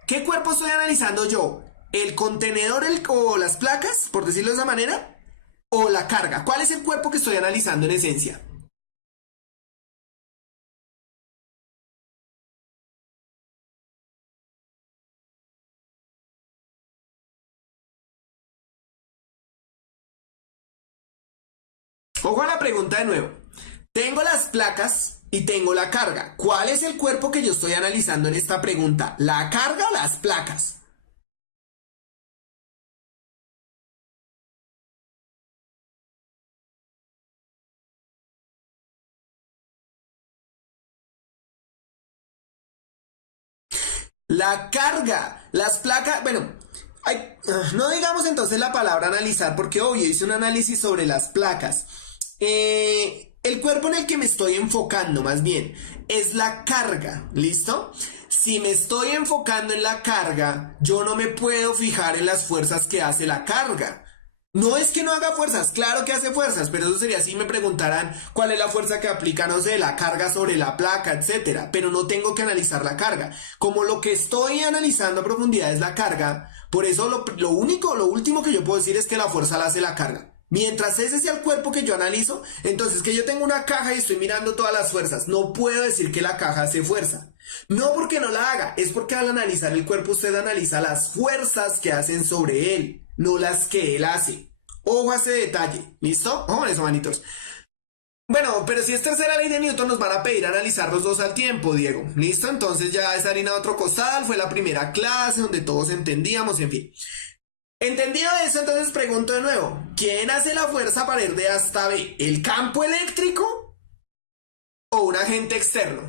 ¿Qué cuerpo estoy analizando yo? ¿El contenedor o las placas, por decirlo de esa manera? ¿O la carga? ¿Cuál es el cuerpo que estoy analizando en esencia? Ojo a la pregunta de nuevo. Tengo las placas y tengo la carga. ¿Cuál es el cuerpo que yo estoy analizando en esta pregunta? ¿La carga o las placas? La carga, las placas, bueno, no digamos entonces la palabra analizar porque obvio hice un análisis sobre las placas. El cuerpo en el que me estoy enfocando más bien es la carga, ¿listo? Si me estoy enfocando en la carga, yo no me puedo fijar en las fuerzas que hace la carga. No es que no haga fuerzas, claro que hace fuerzas, pero eso sería si me preguntaran cuál es la fuerza que aplica, no sé, la carga sobre la placa, etcétera. Pero no tengo que analizar la carga. Como lo que estoy analizando a profundidad es la carga, por eso lo único, lo último que yo puedo decir es que la fuerza la hace la carga. Mientras ese sea el cuerpo que yo analizo, entonces que yo tengo una caja y estoy mirando todas las fuerzas, no puedo decir que la caja hace fuerza. No porque no la haga, es porque al analizar el cuerpo usted analiza las fuerzas que hacen sobre él, no las que él hace. Ojo a ese detalle, ¿listo? Ojo a eso, manitos. Bueno, pero si es tercera ley de Newton nos van a pedir analizar los dos al tiempo, Diego. ¿Listo? Entonces ya es harina de otro costal, fue la primera clase donde todos entendíamos, en fin. Entendido eso, entonces pregunto de nuevo, ¿quién hace la fuerza para ir de A hasta B? ¿El campo eléctrico o un agente externo?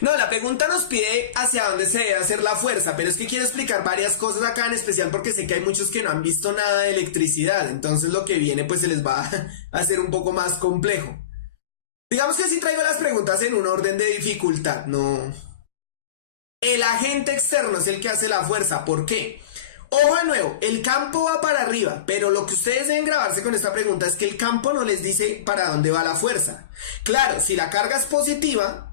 No, la pregunta nos pide hacia dónde se debe hacer la fuerza, pero es que quiero explicar varias cosas acá en especial porque sé que hay muchos que no han visto nada de electricidad, entonces lo que viene pues se les va a hacer un poco más complejo. Digamos que sí traigo las preguntas en un orden de dificultad, no. El agente externo es el que hace la fuerza, ¿por qué? Ojo de nuevo, el campo va para arriba, pero lo que ustedes deben grabarse con esta pregunta es que el campo no les dice para dónde va la fuerza. Claro, si la carga es positiva,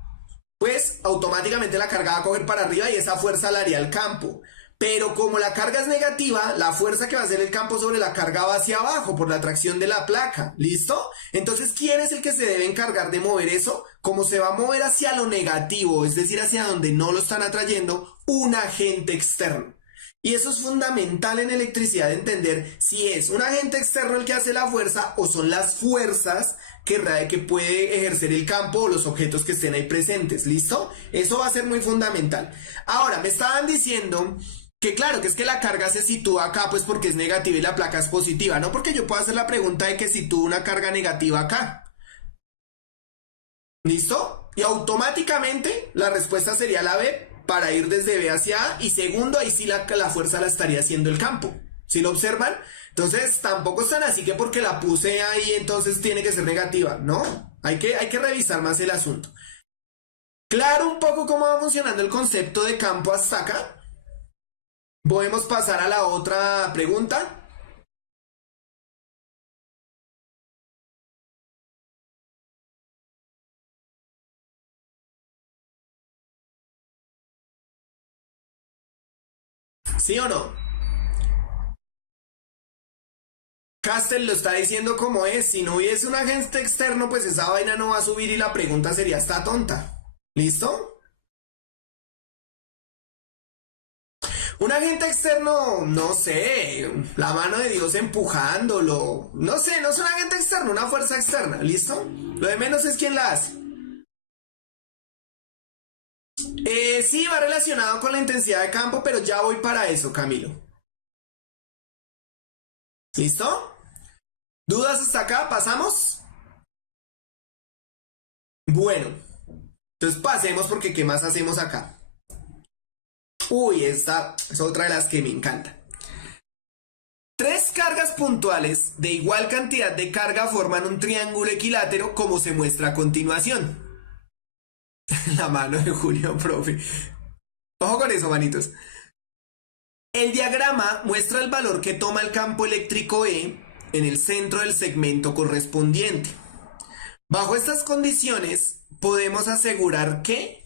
pues automáticamente la carga va a coger para arriba y esa fuerza la haría el campo. Pero como la carga es negativa, la fuerza que va a hacer el campo sobre la carga va hacia abajo por la atracción de la placa. ¿Listo? Entonces, ¿quién es el que se debe encargar de mover eso? Como se va a mover hacia lo negativo, es decir, hacia donde no lo están atrayendo, un agente externo. Y eso es fundamental en electricidad entender si es un agente externo el que hace la fuerza o son las fuerzas que puede ejercer el campo o los objetos que estén ahí presentes. ¿Listo? Eso va a ser muy fundamental. Ahora, me estaban diciendo que claro, que es que la carga se sitúa acá pues porque es negativa y la placa es positiva, no porque yo pueda hacer la pregunta de que sitúo una carga negativa acá. ¿Listo? Y automáticamente la respuesta sería la B para ir desde B hacia A y segundo, ahí sí la fuerza la estaría haciendo el campo. ¿Sí lo observan? Entonces tampoco es tan así que porque la puse ahí entonces tiene que ser negativa. No, hay que revisar más el asunto. Claro, un poco cómo va funcionando el concepto de campo hasta acá. Podemos pasar a la otra pregunta. ¿Sí o no? Castel lo está diciendo como es. Si no hubiese un agente externo, pues esa vaina no va a subir y la pregunta sería está tonta. ¿Listo? Un agente externo, no sé, la mano de Dios empujándolo. No sé, no es un agente externo, una fuerza externa. ¿Listo? Lo de menos es quién la hace. Sí, va relacionado con la intensidad de campo, pero ya voy para eso, Camilo. ¿Listo? ¿Dudas hasta acá? ¿Pasamos? Bueno, entonces pasemos porque ¿qué más hacemos acá? Uy, esta es otra de las que me encanta. Tres cargas puntuales de igual cantidad de carga forman un triángulo equilátero como se muestra a continuación. La mano de Julio, profe. Ojo con eso, manitos. El diagrama muestra el valor que toma el campo eléctrico E en el centro del segmento correspondiente. Bajo estas condiciones, podemos asegurar que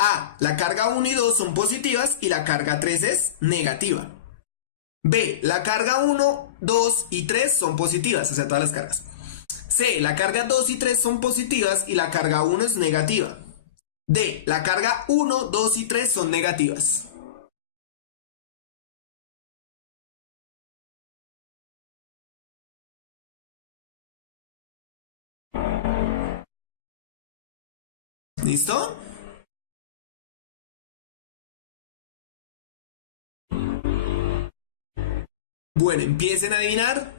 A. La carga 1 y 2 son positivas y la carga 3 es negativa. B. La carga 1, 2 y 3 son positivas, o sea, todas las cargas. C. La carga 2 y 3 son positivas y la carga 1 es negativa. D. La carga 1, 2 y 3 son negativas. ¿Listo? Bueno, empiecen a adivinar.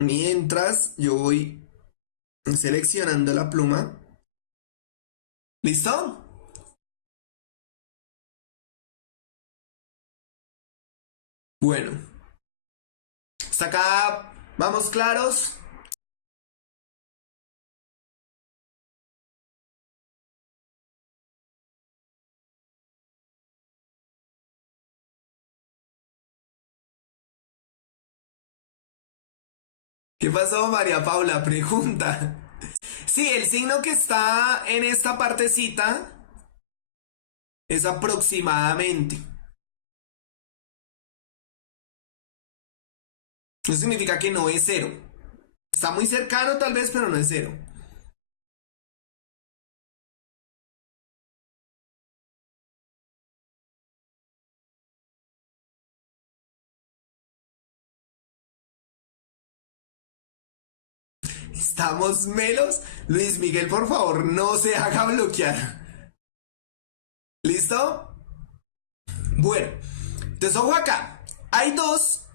Mientras yo voy seleccionando la pluma. ¿Listo? Bueno, hasta acá vamos claros. ¿Qué pasó, María Paula? Pregunta. Sí, el signo que está en esta partecita es aproximadamente. Eso significa que no es cero. Está muy cercano tal vez, pero no es cero. ¿Estamos melos? Luis Miguel, por favor, no se haga bloquear. ¿Listo? Bueno, entonces ojo acá. Hay dos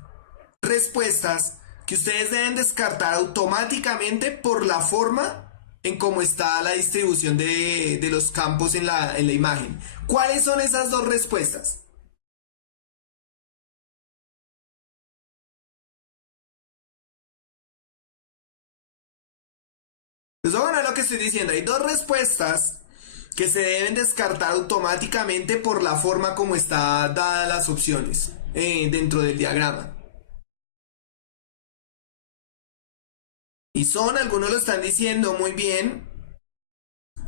respuestas que ustedes deben descartar automáticamente por la forma en cómo está la distribución de los campos en la imagen. ¿Cuáles son esas dos respuestas? Pues bueno, lo que estoy diciendo, hay dos respuestas que se deben descartar automáticamente por la forma como está dadas las opciones dentro del diagrama. Y son, algunos lo están diciendo muy bien,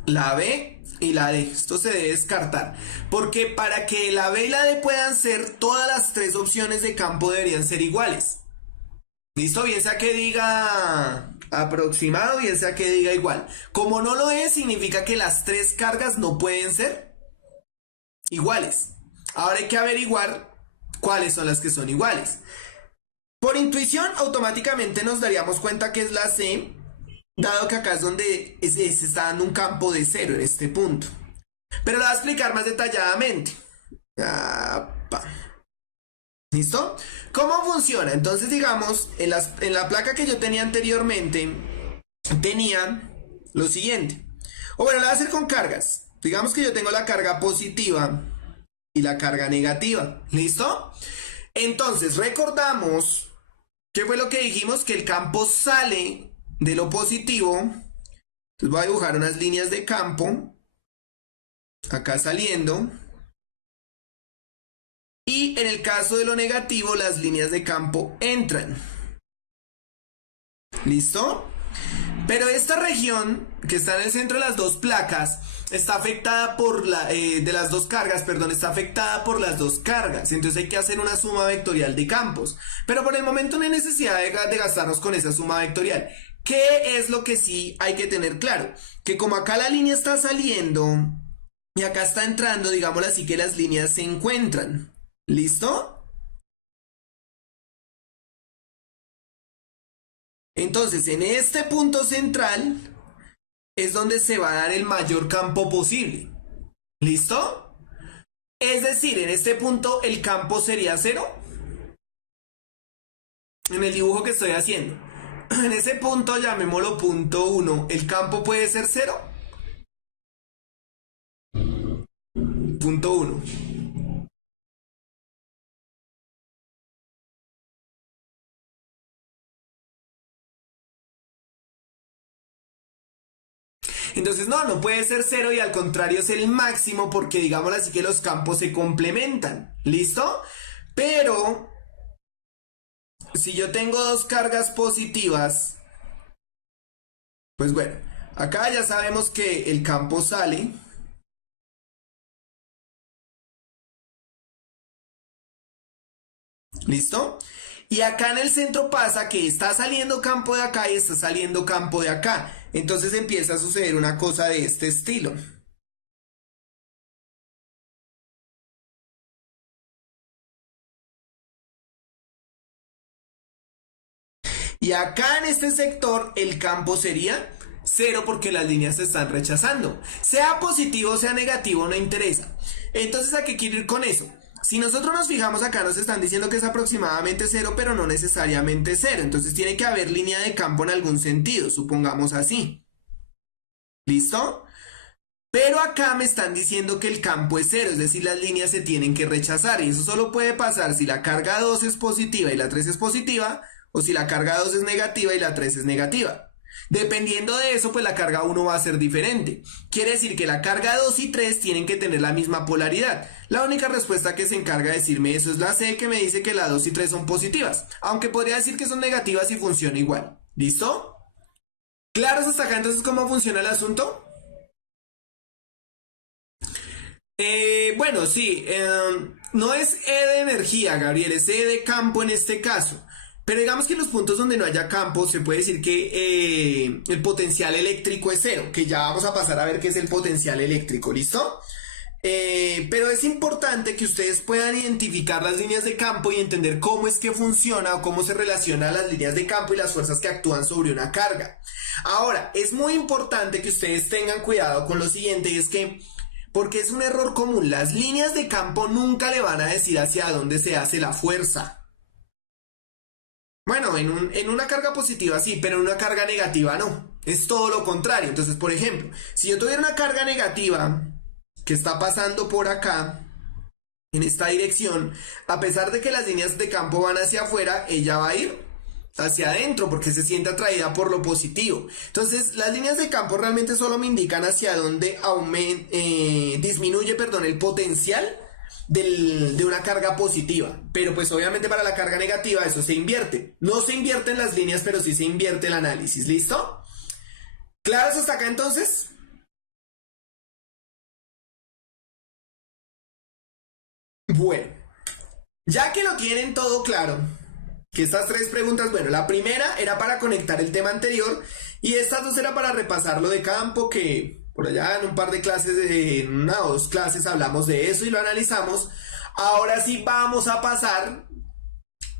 la B y la D. Esto se debe descartar. Porque para que la B y la D puedan ser, todas las tres opciones de campo deberían ser iguales. ¿Listo? Bien sea que diga aproximado, bien sea que diga igual. Como no lo es, significa que las tres cargas no pueden ser iguales. Ahora hay que averiguar cuáles son las que son iguales. Por intuición, automáticamente nos daríamos cuenta que es la C, dado que acá es donde se está dando un campo de cero en este punto. Pero lo voy a explicar más detalladamente. Apa. ¿Listo? ¿Cómo funciona? Entonces, digamos, en la placa que yo tenía anteriormente, tenía lo siguiente. O bueno, lo voy a hacer con cargas. Digamos que yo tengo la carga positiva y la carga negativa. ¿Listo? Entonces, recordamos qué fue lo que dijimos, que el campo sale de lo positivo. Entonces voy a dibujar unas líneas de campo. Acá saliendo. Y en el caso de lo negativo, las líneas de campo entran. ¿Listo? Pero esta región que está en el centro de las dos placas está afectada por de las dos cargas, perdón, está afectada por las dos cargas. Entonces hay que hacer una suma vectorial de campos. Pero por el momento no hay necesidad de gastarnos con esa suma vectorial. ¿Qué es lo que sí hay que tener claro? Que como acá la línea está saliendo y acá está entrando, digámoslo así, que las líneas se encuentran. ¿Listo? Entonces, en este punto central es donde se va a dar el mayor campo posible. ¿Listo? Es decir, en este punto el campo sería cero. En el dibujo que estoy haciendo. En ese punto, llamémoslo punto 1, ¿el campo puede ser cero? Punto 1. Entonces no puede ser cero y al contrario es el máximo porque digámoslo así que los campos se complementan. ¿Listo? Pero si yo tengo dos cargas positivas, pues bueno, acá ya sabemos que el campo sale. ¿Listo? Y acá en el centro pasa que está saliendo campo de acá y está saliendo campo de acá. Entonces empieza a suceder una cosa de este estilo. Y acá en este sector el campo sería cero porque las líneas se están rechazando. Sea positivo o sea negativo, no interesa. Entonces, ¿a qué quiero ir con eso? Si nosotros nos fijamos acá nos están diciendo que es aproximadamente cero, pero no necesariamente cero. Entonces tiene que haber línea de campo en algún sentido, supongamos así. ¿Listo? Pero acá me están diciendo que el campo es cero, es decir, las líneas se tienen que rechazar. Y eso solo puede pasar si la carga 2 es positiva y la 3 es positiva, o si la carga 2 es negativa y la 3 es negativa. Dependiendo de eso, pues la carga 1 va a ser diferente. Quiere decir que la carga 2 y 3 tienen que tener la misma polaridad. La única respuesta que se encarga de decirme eso es la C, que me dice que la 2 y 3 son positivas. Aunque podría decir que son negativas y funciona igual. ¿Listo? ¿Claros hasta acá entonces cómo funciona el asunto? Bueno, sí, no es E de energía, Gabriel, es E de campo en este caso. Pero digamos que en los puntos donde no haya campo se puede decir que el potencial eléctrico es cero, que ya vamos a pasar a ver qué es el potencial eléctrico, ¿listo? Pero es importante que ustedes puedan identificar las líneas de campo y entender cómo es que funciona o cómo se relaciona las líneas de campo y las fuerzas que actúan sobre una carga. Ahora, es muy importante que ustedes tengan cuidado con lo siguiente, y es que porque es un error común. Las líneas de campo nunca le van a decir hacia dónde se hace la fuerza. Bueno, en una carga positiva sí, pero en una carga negativa no. Es todo lo contrario. Entonces, por ejemplo, si yo tuviera una carga negativa que está pasando por acá, en esta dirección, a pesar de que las líneas de campo van hacia afuera, ella va a ir hacia adentro porque se siente atraída por lo positivo. Entonces, las líneas de campo realmente solo me indican hacia dónde disminuye, perdón, el potencial de una carga positiva. Pero pues obviamente para la carga negativa eso se invierte. No se invierten las líneas, pero sí se invierte el análisis. ¿Listo? ¿Claros hasta acá entonces? Bueno, ya que lo tienen todo claro, que estas tres preguntas, bueno, la primera era para conectar el tema anterior y estas dos era para repasar lo de campo, que por allá en un par de clases, en una o dos clases hablamos de eso y lo analizamos. Ahora sí vamos a pasar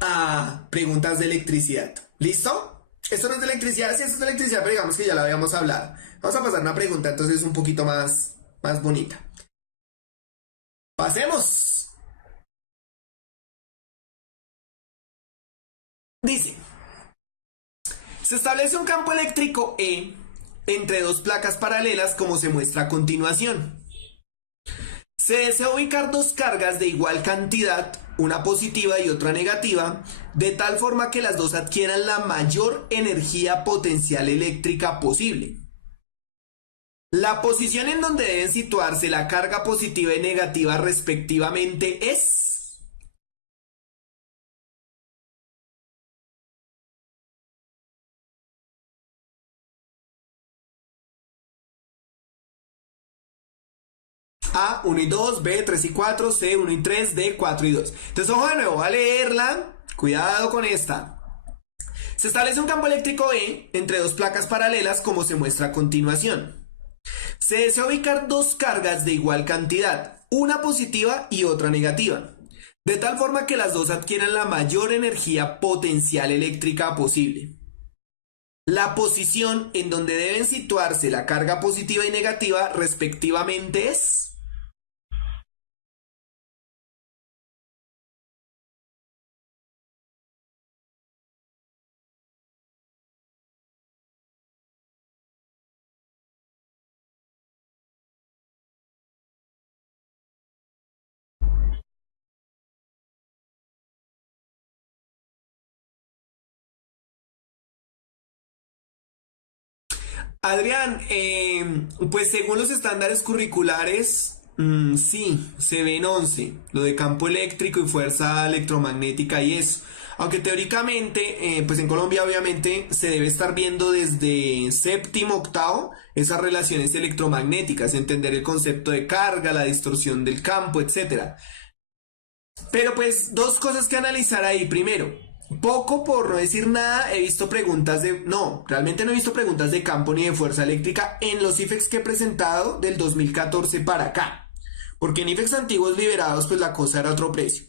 a preguntas de electricidad. ¿Listo? Esto no es de electricidad, sí, esto es de electricidad, pero digamos que ya lo habíamos hablado. Vamos a pasar a una pregunta entonces un poquito más bonita. Pasemos. Dice, se establece un campo eléctrico E entre dos placas paralelas como se muestra a continuación. Se desea ubicar dos cargas de igual cantidad, una positiva y otra negativa, de tal forma que las dos adquieran la mayor energía potencial eléctrica posible. La posición en donde deben situarse la carga positiva y negativa respectivamente es... A, 1 y 2, B, 3 y 4, C, 1 y 3, D, 4 y 2. Entonces, ojo de nuevo, voy a leerla. Cuidado con esta. Se establece un campo eléctrico E entre dos placas paralelas como se muestra a continuación. Se desea ubicar dos cargas de igual cantidad, una positiva y otra negativa, de tal forma que las dos adquieran la mayor energía potencial eléctrica posible. La posición en donde deben situarse la carga positiva y negativa respectivamente es... Adrián, pues según los estándares curriculares, sí, se ven 11, lo de campo eléctrico y fuerza electromagnética y eso. Aunque teóricamente, pues en Colombia obviamente se debe estar viendo desde séptimo, octavo, esas relaciones electromagnéticas, entender el concepto de carga, la distorsión del campo, etcétera. Pero pues dos cosas que analizar ahí. Primero, poco por no decir nada he visto preguntas de... No, realmente no he visto preguntas de campo ni de fuerza eléctrica en los IFEX que he presentado del 2014 para acá. Porque en IFEX antiguos liberados pues la cosa era otro precio.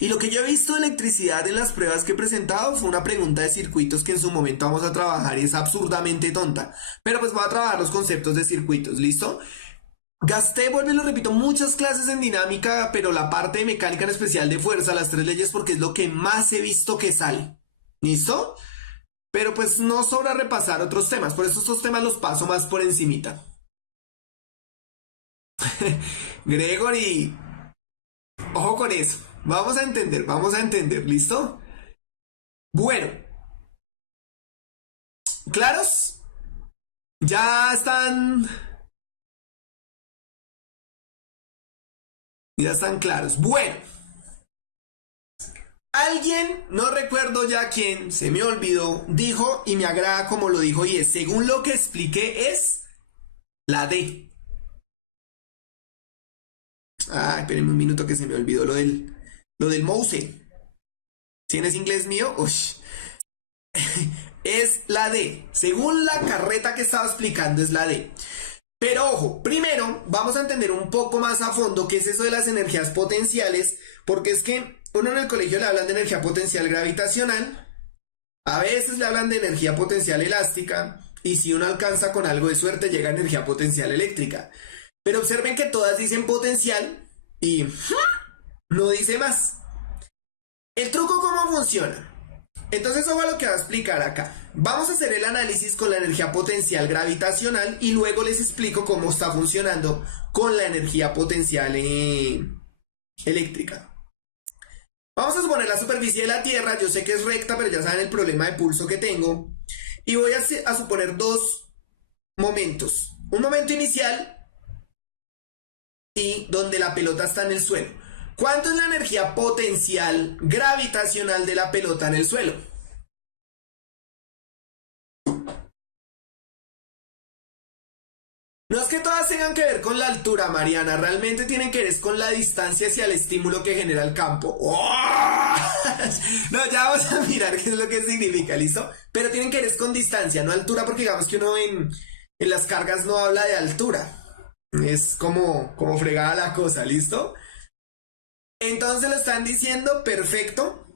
Y lo que yo he visto de electricidad en las pruebas que he presentado fue una pregunta de circuitos que en su momento vamos a trabajar y es absurdamente tonta. Pero pues voy a trabajar los conceptos de circuitos, ¿listo? Gasté, vuelvo y lo repito, muchas clases en dinámica, pero la parte de mecánica en especial de fuerza, las tres leyes, porque es lo que más he visto que sale. ¿Listo? Pero pues no sobra repasar otros temas, por eso estos temas los paso más por encimita. Gregory, ojo con eso. Vamos a entender, ¿listo? Bueno, ¿claros? Ya están... Ya están claros. Bueno, alguien, no recuerdo ya quién, se me olvidó, dijo y me agrada como lo dijo y es, según lo que expliqué, es la D. Ay, espérenme un minuto que se me olvidó lo del mouse. ¿Tienes inglés mío? Uy. Es la D. Según la carreta que estaba explicando, es la D. Pero ojo, primero vamos a entender un poco más a fondo qué es eso de las energías potenciales, porque es que uno en el colegio le hablan de energía potencial gravitacional, a veces le hablan de energía potencial elástica, y si uno alcanza con algo de suerte llega a energía potencial eléctrica. Pero observen que todas dicen potencial y no dice más. ¿El truco cómo funciona? Entonces eso es lo que va a explicar acá. Vamos a hacer el análisis con la energía potencial gravitacional y luego les explico cómo está funcionando con la energía potencial eléctrica. Vamos a suponer la superficie de la Tierra, yo sé que es recta, pero ya saben el problema de pulso que tengo. Y voy a suponer dos momentos. Un momento inicial y donde la pelota está en el suelo. ¿Cuánto es la energía potencial gravitacional de la pelota en el suelo? No es que todas tengan que ver con la altura, Mariana, realmente tienen que ver con la distancia hacia el estímulo que genera el campo. ¡Oh! No, ya vamos a mirar qué es lo que significa, ¿listo? Pero tienen que ver con distancia, no altura, porque digamos que uno en las cargas no habla de altura. Es como fregada la cosa, ¿listo? Entonces lo están diciendo, perfecto.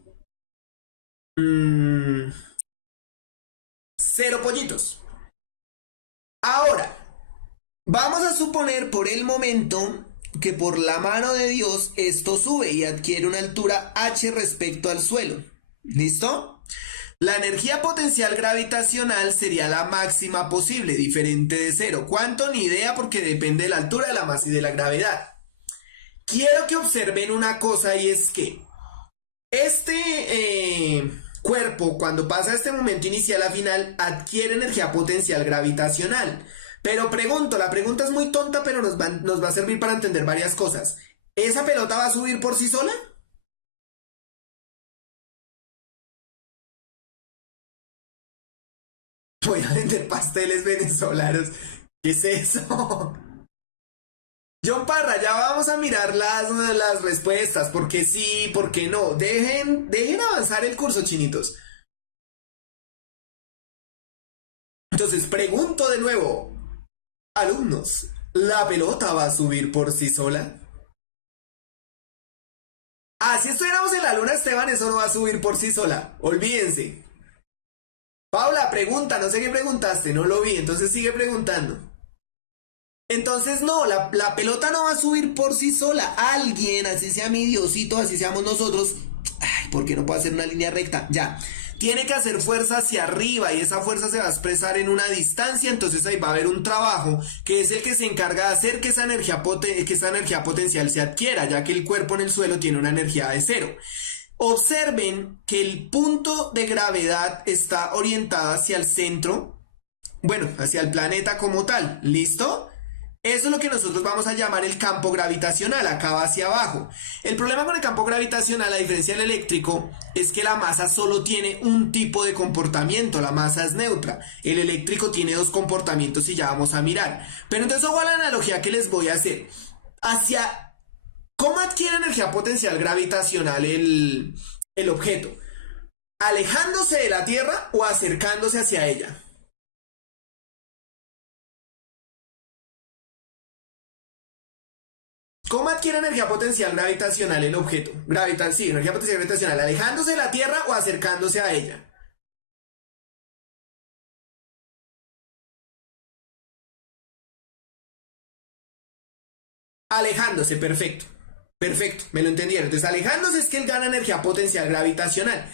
Cero pollitos. Ahora, vamos a suponer por el momento que por la mano de Dios esto sube y adquiere una altura h respecto al suelo. ¿Listo? La energía potencial gravitacional sería la máxima posible, diferente de cero. ¿Cuánto? Ni idea porque depende de la altura, de la masa y de la gravedad. quiero que observen una cosa y es que este cuerpo, cuando pasa este momento inicial a final, adquiere energía potencial gravitacional. Pero pregunto, la pregunta es muy tonta, pero nos va a servir para entender varias cosas. ¿Esa pelota va a subir por sí sola? Voy a vender pasteles venezolanos. ¿Qué es eso? John Parra, ya vamos a mirar las respuestas. ¿Por qué sí? ¿Por qué no? Dejen avanzar el curso, chinitos. Entonces, pregunto de nuevo, alumnos, ¿la pelota va a subir por sí sola? Ah, si estuviéramos en la luna, Esteban, eso no va a subir por sí sola. Olvídense. Paula, pregunta, no sé qué preguntaste, no lo vi, entonces sigue preguntando. Entonces, no, la pelota no va a subir por sí sola. Alguien, así sea mi Diosito, así seamos nosotros. Ay, ¿por qué no puedo hacer una línea recta? Ya. Tiene que hacer fuerza hacia arriba y esa fuerza se va a expresar en una distancia. Entonces ahí va a haber un trabajo que es el que se encarga de hacer que que esa energía potencial se adquiera, ya que el cuerpo en el suelo tiene una energía de cero. Observen que el punto de gravedad está orientado hacia el centro, bueno, hacia el planeta como tal. ¿Listo? Eso es lo que nosotros vamos a llamar el campo gravitacional, acá va hacia abajo. El problema con el campo gravitacional, a diferencia del eléctrico, es que la masa solo tiene un tipo de comportamiento, la masa es neutra. El eléctrico tiene dos comportamientos y ya vamos a mirar. Pero entonces, ojo a la analogía que les voy a hacer. Hacia ¿Cómo adquiere energía potencial gravitacional el objeto? ¿Alejándose de la Tierra o acercándose hacia ella? ¿Cómo adquiere energía potencial gravitacional el objeto? Sí, energía potencial gravitacional, alejándose de la Tierra o acercándose a ella. Alejándose, perfecto. Perfecto, me lo entendieron. Entonces, alejándose es que él gana energía potencial gravitacional.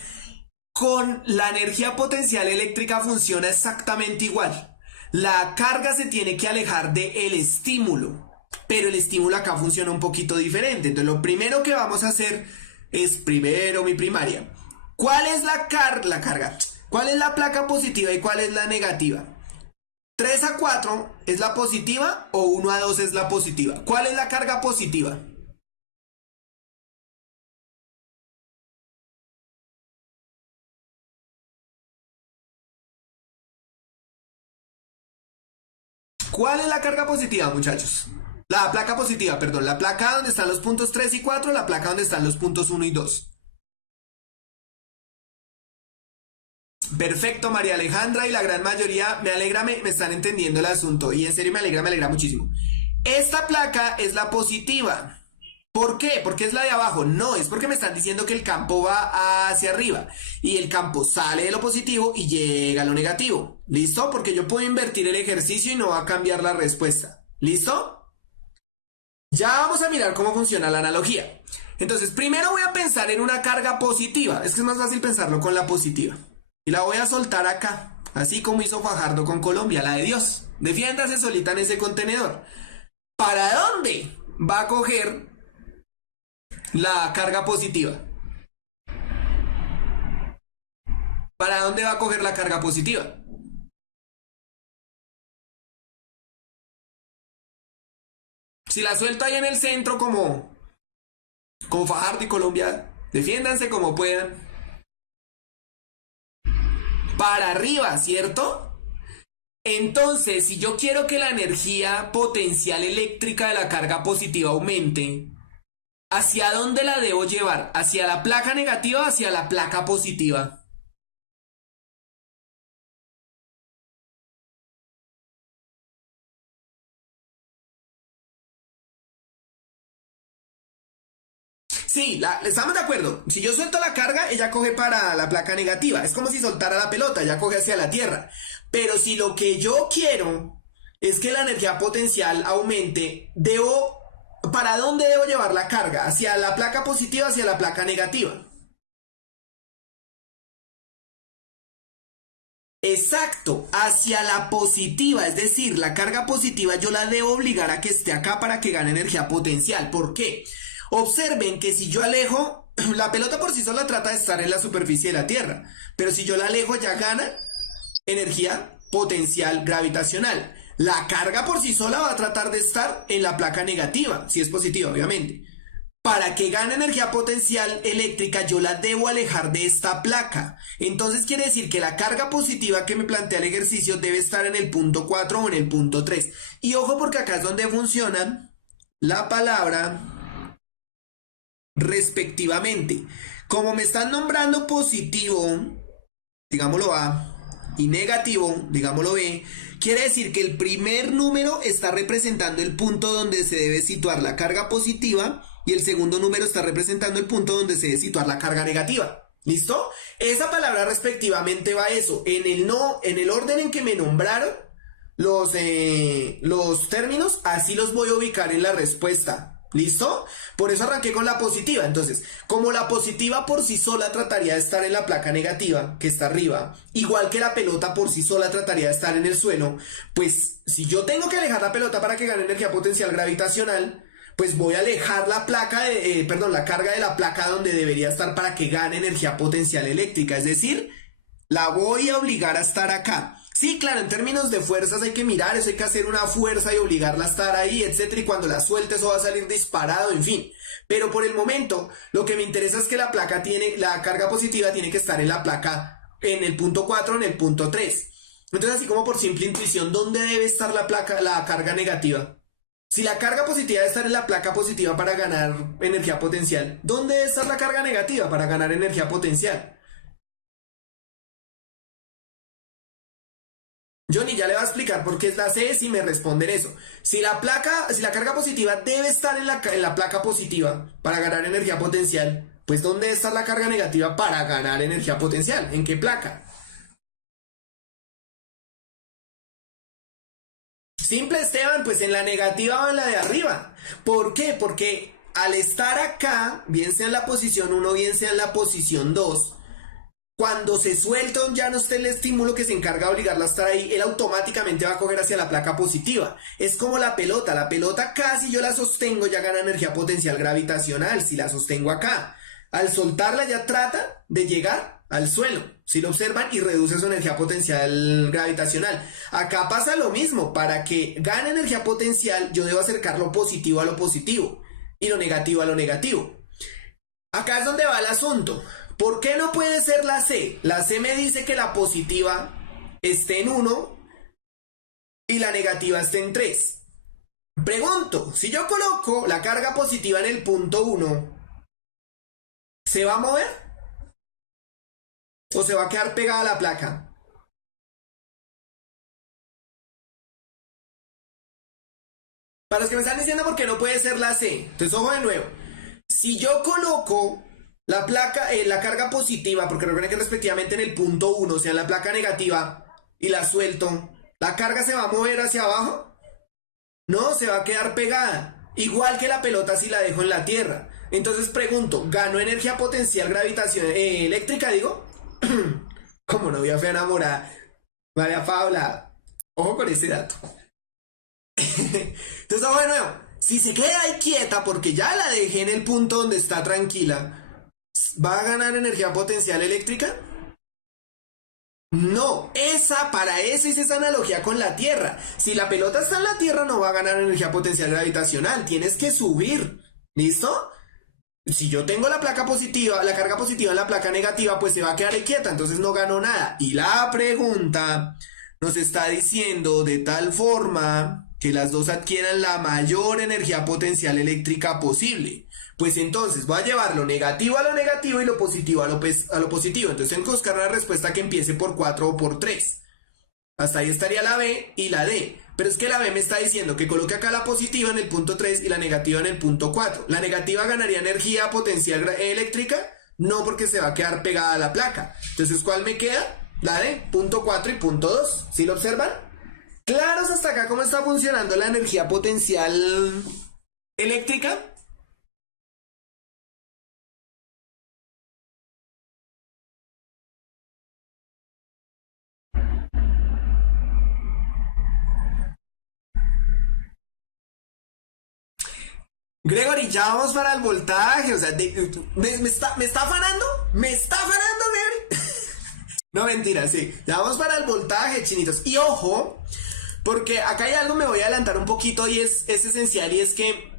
Con la energía potencial eléctrica funciona exactamente igual. La carga se tiene que alejar del estímulo, pero el estímulo acá funciona un poquito diferente. Entonces lo primero que vamos a hacer es primero mi primaria. ¿Cuál es la carga? ¿Cuál es la placa positiva y cuál es la negativa? 3 a 4 es la positiva o 1 a 2 es la positiva. ¿Cuál es la carga positiva? ¿Cuál es la carga positiva, muchachos? La placa positiva, perdón. La placa donde están los puntos 3 y 4, la placa donde están los puntos 1 y 2. Perfecto, María Alejandra, y la gran mayoría, me alegra, me están entendiendo el asunto. Y en serio me alegra muchísimo. Esta placa es la positiva. ¿Por qué? ¿Porque es la de abajo? No, es porque me están diciendo que el campo va hacia arriba y el campo sale de lo positivo y llega a lo negativo. ¿Listo? Porque yo puedo invertir el ejercicio y no va a cambiar la respuesta. ¿Listo? Ya vamos a mirar cómo funciona la analogía. Entonces, primero voy a pensar en una carga positiva. Es que es más fácil pensarlo con la positiva. Y la voy a soltar acá, así como hizo Fajardo con Colombia, la de Dios. Defiéndase solita en ese contenedor. ¿Para dónde va a coger la carga positiva? ¿Para dónde va a coger la carga positiva? Si la suelto ahí en el centro como Fajardo y Colombia, defiéndanse como puedan. Para arriba, ¿cierto? Entonces, si yo quiero que la energía potencial eléctrica de la carga positiva aumente, ¿hacia dónde la debo llevar? ¿Hacia la placa negativa o hacia la placa positiva? Sí, estamos de acuerdo. Si yo suelto la carga, ella coge para la placa negativa. Es como si soltara la pelota, ella coge hacia la Tierra. Pero si lo que yo quiero es que la energía potencial aumente, ¿para dónde debo llevar la carga? ¿Hacia la placa positiva o hacia la placa negativa? Exacto, hacia la positiva, es decir, la carga positiva yo la debo obligar a que esté acá para que gane energía potencial. ¿Por qué? Observen que si yo alejo, la pelota por sí sola trata de estar en la superficie de la Tierra, pero si yo la alejo ya gana energía potencial gravitacional. La carga por sí sola va a tratar de estar en la placa negativa, si es positiva, obviamente. Para que gane energía potencial eléctrica, yo la debo alejar de esta placa. Entonces quiere decir que la carga positiva que me plantea el ejercicio debe estar en el punto 4 o en el punto 3. Y ojo porque acá es donde funciona la palabra respectivamente. Como me están nombrando positivo, digámoslo A, y negativo, digámoslo B, quiere decir que el primer número está representando el punto donde se debe situar la carga positiva y el segundo número está representando el punto donde se debe situar la carga negativa. ¿Listo? Esa palabra respectivamente va a eso. En el orden en que me nombraron los términos, así los voy a ubicar en la respuesta. ¿Listo? Por eso arranqué con la positiva. Entonces, como la positiva por sí sola trataría de estar en la placa negativa, que está arriba, igual que la pelota por sí sola trataría de estar en el suelo, pues si yo tengo que alejar la pelota para que gane energía potencial gravitacional, pues voy a alejar la placa la carga de la placa donde debería estar para que gane energía potencial eléctrica. Es decir, la voy a obligar a estar acá. Sí, claro, en términos de fuerzas hay que mirar eso, hay que hacer una fuerza y obligarla a estar ahí, etcétera, y cuando la suelte eso va a salir disparado, en fin. Pero por el momento, lo que me interesa es que la carga positiva tiene que estar en la placa, en el punto 4, en el punto 3. Entonces, así como por simple intuición, ¿dónde debe estar la carga negativa? Si la carga positiva debe estar en la placa positiva para ganar energía potencial, ¿dónde debe estar la carga negativa para ganar energía potencial? Johnny ya le va a explicar por qué es la C si me responden eso. Si la carga positiva debe estar en la placa positiva para ganar energía potencial, pues ¿dónde debe estar la carga negativa para ganar energía potencial? ¿En qué placa? Simple, Esteban, pues en la negativa o en la de arriba. ¿Por qué? Porque al estar acá, bien sea en la posición uno, bien sea en la posición 2, cuando se suelta un ya no esté el estímulo que se encarga de obligarla a estar ahí, él automáticamente va a coger hacia la placa positiva. Es como la pelota acá si yo la sostengo ya gana energía potencial gravitacional, si la sostengo acá. Al soltarla ya trata de llegar al suelo, si lo observan, y reduce su energía potencial gravitacional. Acá pasa lo mismo, para que gane energía potencial yo debo acercar lo positivo a lo positivo y lo negativo a lo negativo. Acá es donde va el asunto. ¿Por qué no puede ser la C? La C me dice que la positiva esté en 1 y la negativa esté en 3. Pregunto, si yo coloco la carga positiva en el punto 1, ¿se va a mover? ¿O se va a quedar pegada a la placa? Para los que me están diciendo por qué no puede ser la C, entonces ojo de nuevo. Si yo coloco la placa, la carga positiva, porque recuerden que respectivamente en el punto 1, o sea, en la placa negativa, y la suelto, ¿la carga se va a mover hacia abajo? No, se va a quedar pegada. Igual que la pelota si la dejo en la tierra. Entonces pregunto, ¿ganó energía potencial gravitacional eléctrica, digo? Como novia fea enamorada. María Paula, ojo con ese dato. Entonces, vamos de nuevo. Si se queda ahí quieta porque ya la dejé en el punto donde está tranquila, ¿va a ganar energía potencial eléctrica? No, para eso es esa analogía con la Tierra. Si la pelota está en la Tierra no va a ganar energía potencial gravitacional, tienes que subir. ¿Listo? Si yo tengo la placa positiva, la carga positiva en la placa negativa, pues se va a quedar ahí quieta, entonces no gano nada. Y la pregunta nos está diciendo de tal forma que las dos adquieran la mayor energía potencial eléctrica posible. Pues entonces voy a llevar lo negativo a lo negativo y lo positivo a lo positivo. Entonces tengo que buscar una respuesta que empiece por 4 o por 3. Hasta ahí estaría la B y la D. Pero es que la B me está diciendo que coloque acá la positiva en el punto 3 y la negativa en el punto 4. ¿La negativa ganaría energía potencial eléctrica? No, porque se va a quedar pegada a la placa. Entonces, ¿cuál me queda? La D, punto 4 y punto 2. ¿Sí lo observan? ¿Claros hasta acá cómo está funcionando la energía potencial eléctrica? Gregory, ya vamos para el voltaje, o sea, ¿me está afanando? ¿Me está afanando, Gregory? No, mentira, sí. Ya vamos para el voltaje, chinitos. Y ojo, porque acá hay algo, me voy a adelantar un poquito y es esencial y es que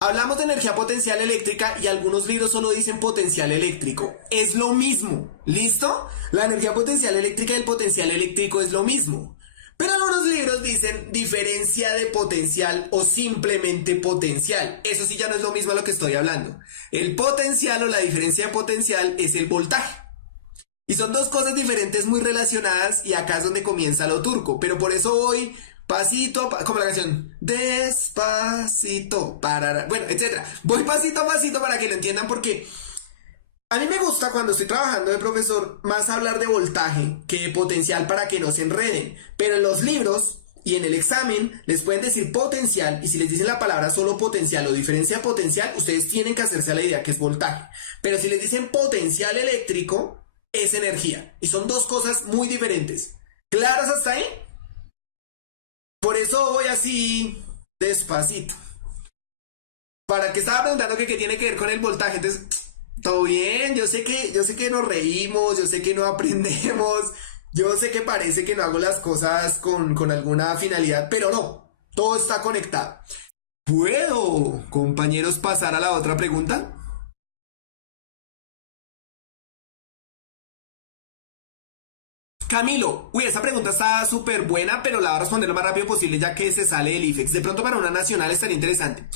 hablamos de energía potencial eléctrica y algunos libros solo dicen potencial eléctrico. Es lo mismo, ¿listo? La energía potencial eléctrica y el potencial eléctrico es lo mismo. Pero algunos libros dicen diferencia de potencial o simplemente potencial. Eso sí ya no es lo mismo a lo que estoy hablando. El potencial o la diferencia de potencial es el voltaje. Y son dos cosas diferentes muy relacionadas y acá es donde comienza lo turco. Pero por eso voy pasito, como la canción, despacito, para, bueno, etcétera. Voy pasito a pasito para que lo entiendan porque a mí me gusta cuando estoy trabajando de profesor más hablar de voltaje que de potencial para que no se enreden. Pero en los libros y en el examen les pueden decir potencial y si les dicen la palabra solo potencial o diferencia potencial, ustedes tienen que hacerse a la idea que es voltaje. Pero si les dicen potencial eléctrico, es energía. Y son dos cosas muy diferentes. ¿Claras hasta ahí? Por eso voy así despacito. Para que estaba preguntando que qué tiene que ver con el voltaje. Entonces, todo bien, yo sé que nos reímos, yo sé que no aprendemos, yo sé que parece que no hago las cosas con alguna finalidad, pero no, todo está conectado. ¿Puedo, compañeros, pasar a la otra pregunta? Camilo, uy, esa pregunta está súper buena, pero la voy a responder lo más rápido posible ya que se sale del IFEX. De pronto para una nacional estaría interesante.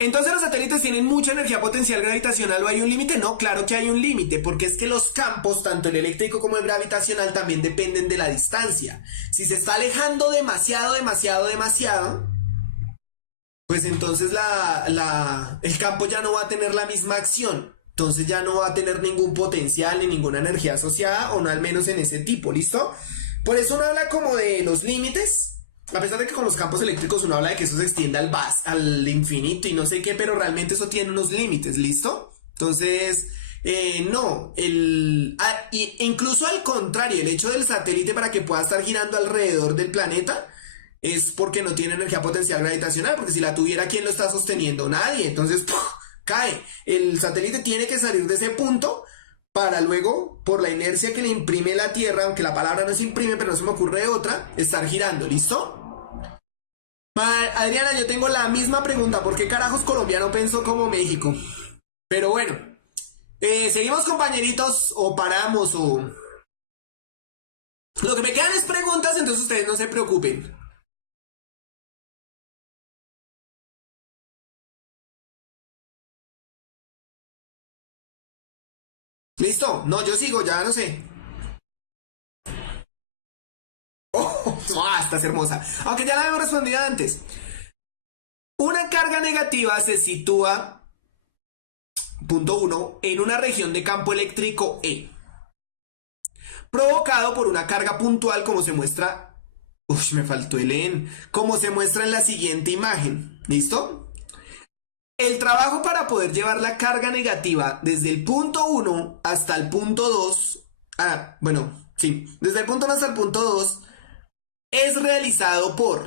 Entonces los satélites tienen mucha energía potencial gravitacional o hay un límite. No, claro que hay un límite, porque es que los campos, tanto el eléctrico como el gravitacional, también dependen de la distancia. Si se está alejando demasiado, demasiado, demasiado, pues entonces el campo ya no va a tener la misma acción. Entonces ya no va a tener ningún potencial ni ninguna energía asociada, o no al menos en ese tipo, ¿listo? Por eso uno habla como de los límites. A pesar de que con los campos eléctricos uno habla de que eso se extiende al infinito y no sé qué, pero realmente eso tiene unos límites, ¿listo? Entonces, no, incluso al contrario, el hecho del satélite para que pueda estar girando alrededor del planeta es porque no tiene energía potencial gravitacional, porque si la tuviera, ¿quién lo está sosteniendo? Nadie, entonces ¡puf! Cae. El satélite tiene que salir de ese punto para luego, por la inercia que le imprime la Tierra, aunque la palabra no se imprime, pero no se me ocurre otra, estar girando, ¿listo? Adriana, yo tengo la misma pregunta, ¿por qué carajos colombiano pensó como México? Pero bueno, seguimos compañeritos o paramos o... Lo que me quedan es preguntas, entonces ustedes no se preocupen. ¿Listo? No, yo sigo, ya no sé. Oh, esta es hermosa. Aunque ya la habíamos respondido antes. Una carga negativa se sitúa, punto uno, en una región de campo eléctrico E, provocado por una carga puntual como se muestra... Uy, me faltó el EN. Como se muestra en la siguiente imagen. ¿Listo? El trabajo para poder llevar la carga negativa desde el punto uno hasta el punto 2, bueno, sí, desde el punto 1 hasta el punto 2 es realizado por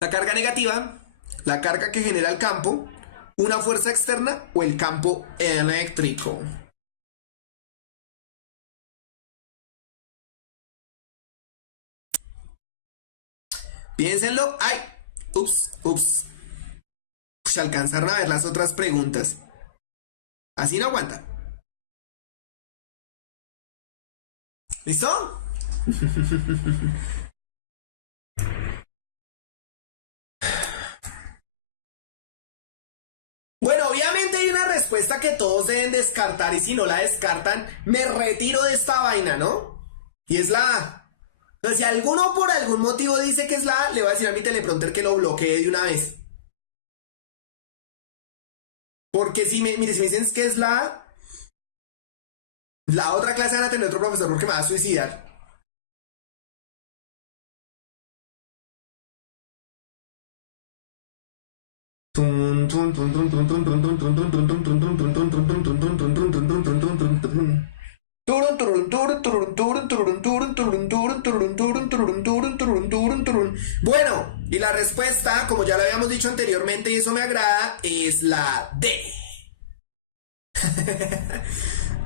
la carga negativa, la carga que genera el campo, una fuerza externa o el campo eléctrico. Piénsenlo. ¡Ay! Ups, ups. Se alcanzaron a ver las otras preguntas. Así no aguanta. ¿Listo? Bueno, obviamente hay una respuesta que todos deben descartar y si no la descartan, me retiro de esta vaina, ¿no? Y es la A. Entonces, si alguno por algún motivo dice que es la A, le voy a decir a mi teleprompter que lo bloquee de una vez. Porque si mire, si me dicen que es la A, la otra clase van a tener otro profesor porque me va a suicidar. Bueno, y la la respuesta, como ya lo habíamos dicho anteriormente y eso me agrada, es la D.